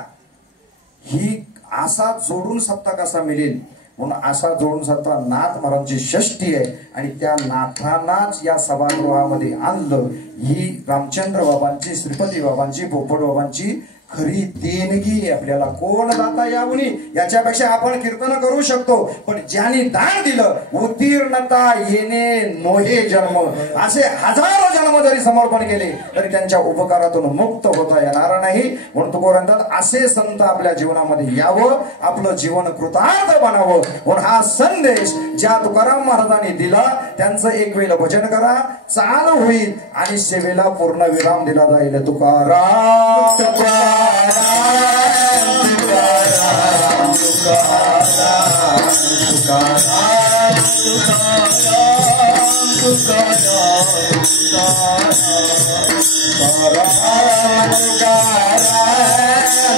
ही असा जोडून सत्ता कसा मिळेल म्हणून असा जोडून सत्ता नाथ महाराजांची षष्ठी आहे. आणि त्या नाथांनाच या सभागृहामध्ये आणलं. ही रामचंद्र बाबांची, श्रीपती बाबांची, पोपट बाबांची खरी देणगी. आपल्याला कोण दाता यावणी याच्यापेक्षा आपण कीर्तन करू शकतो, पण ज्यांनी दान दिलं, उत्तीर्णता येणे नोहे जन्म, असे हजारो जन्म जरी समर्पण केले तरी त्यांच्या उपकारातून मुक्त होता येणार नाही. म्हणून तुकोबरांतात असे संत आपल्या जीवनामध्ये यावं, आपलं जीवन कृतार्थ बनावं. म्हणून हा संदेश ज्या तुकाराम महाराजांनी दिला त्यांचं एक वेळ भजन करा, चालू होईल आणि सेवेला पूर्ण विराम दिला जाईल. तुकाराम तुकाराम तुकाराम तुकाराम तुकाराम तुकाराम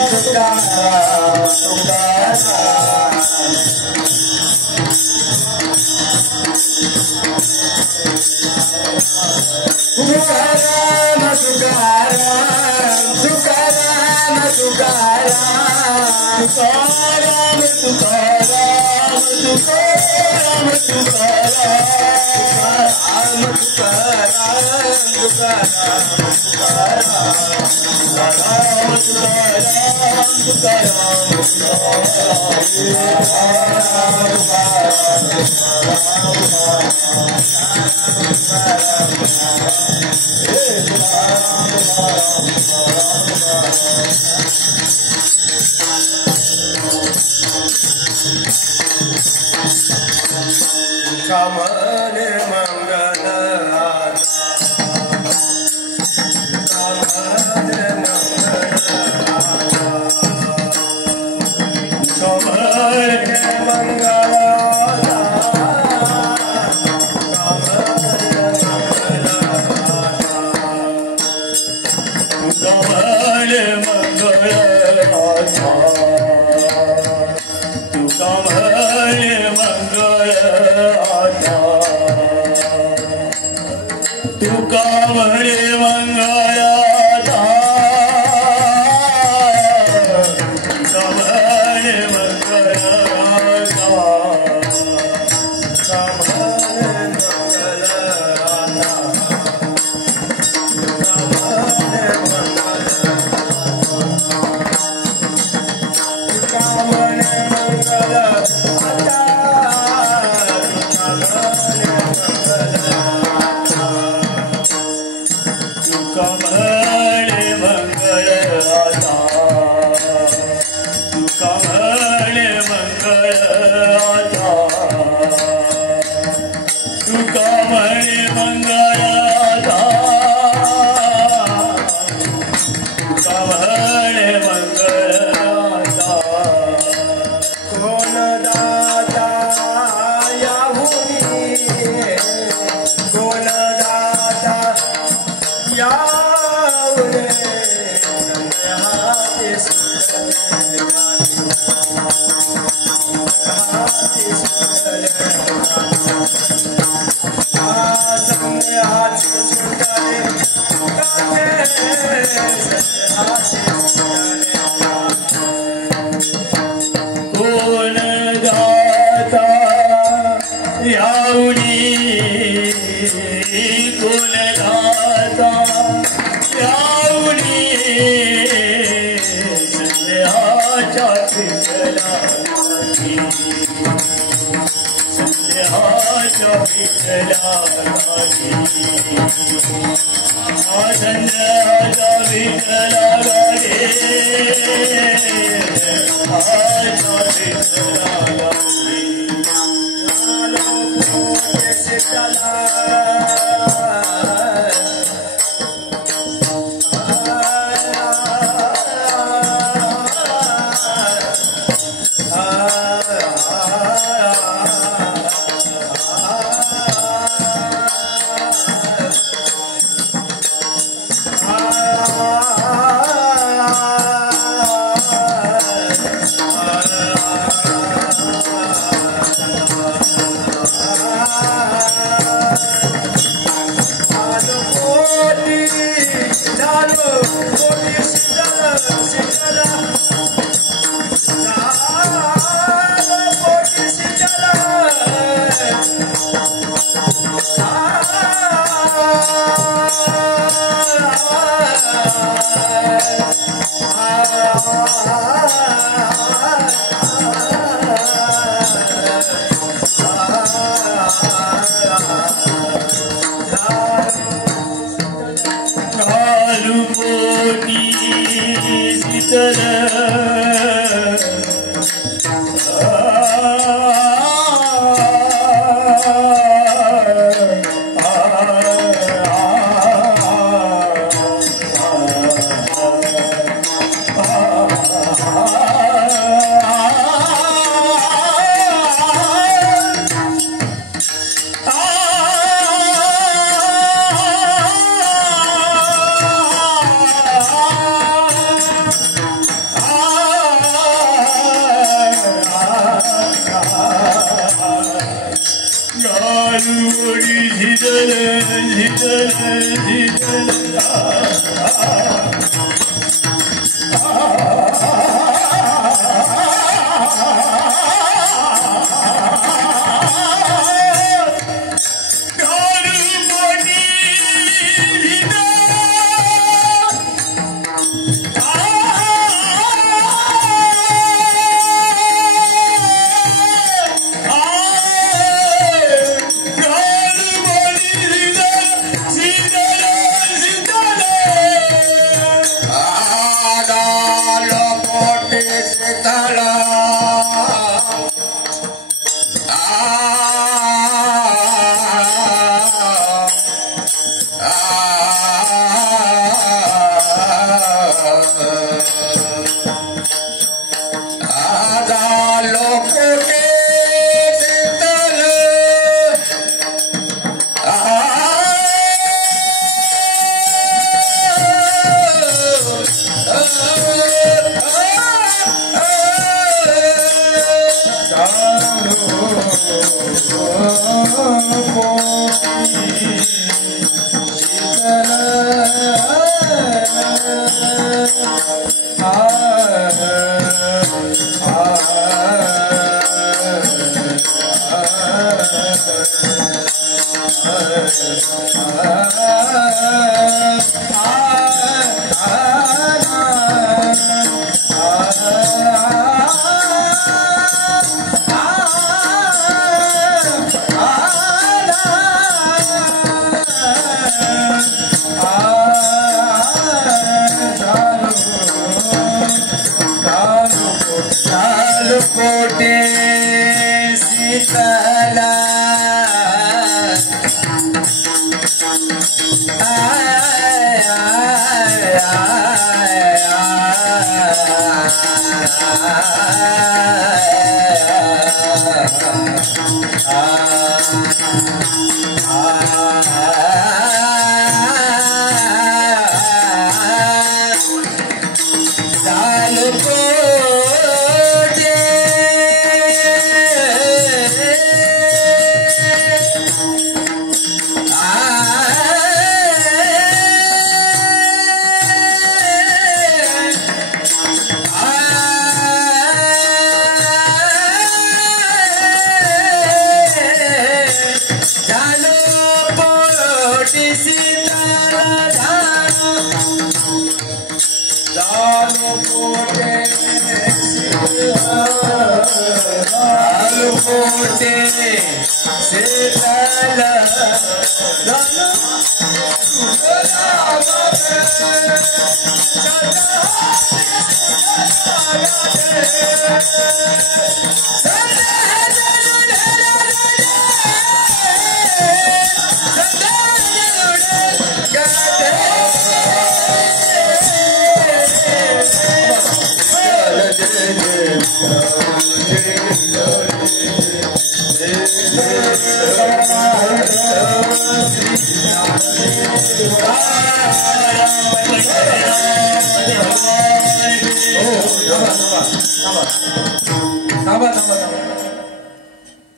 तुकाराम तुकाराम तुकाराम तुकाराम तुकाराम तुकाराम तुकाराम तुकाराम तुकाराम कमल मंगल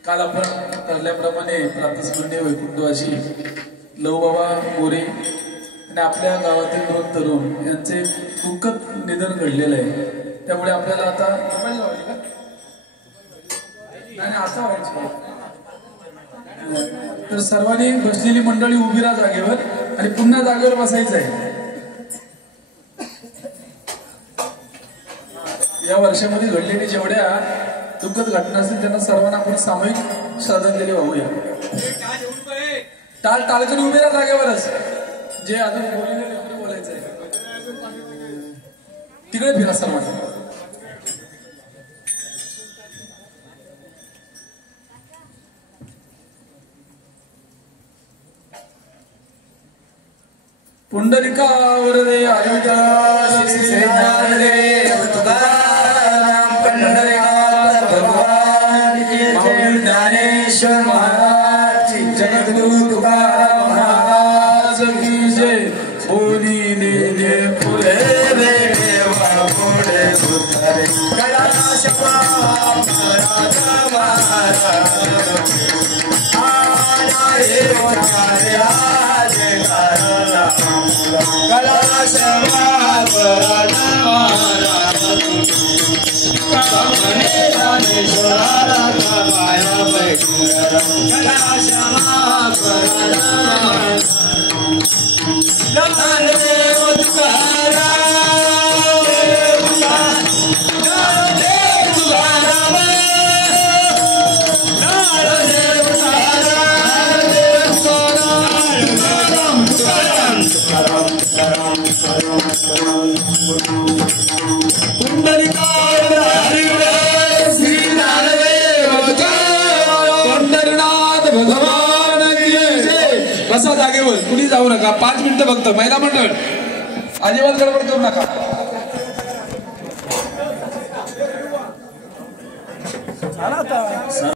काल आपण ठरल्याप्रमाणे प्रातस्मरणीय वैकुंठवासी लवबाबा मोरे आणि आपल्या गावातील 2 तरुण यांचे दुःखद निधन घडलेलं आहे. त्यामुळे आपल्याला आता असं व्हायचं तर सर्वांनी बसलेली मंडळी उभी राहा जागेवर आणि पुन्हा जागेवर बसायचं आहे. या वर्षामध्ये घडलेली जेवढ्या दुःखद घटना असतील त्यांना सर्वांना आपण सामूहिक श्रद्धांजली वाहूया. टाळकरी उभे राहा जागेवरच. जे अजून बोललेले बोलायचं आहे तिकडे फिरा सर्वांना. पुंडलिकावर रे आयुधा श्री रे तुकाराम पंढरीनाथ भगवान की जय. ज्ञानेश्वर महाराज की जगद्गुरु तुकाराम महाराज की जय. बोलीने दे फुले रे देवा पुढे उतरे कैलाश राजा महाराज आया रे आज बसा जागेवर, कुणी जाऊ नका. 5 मिनिटं फक्त. महिला मंडळ अजिबात गडबड करू नका.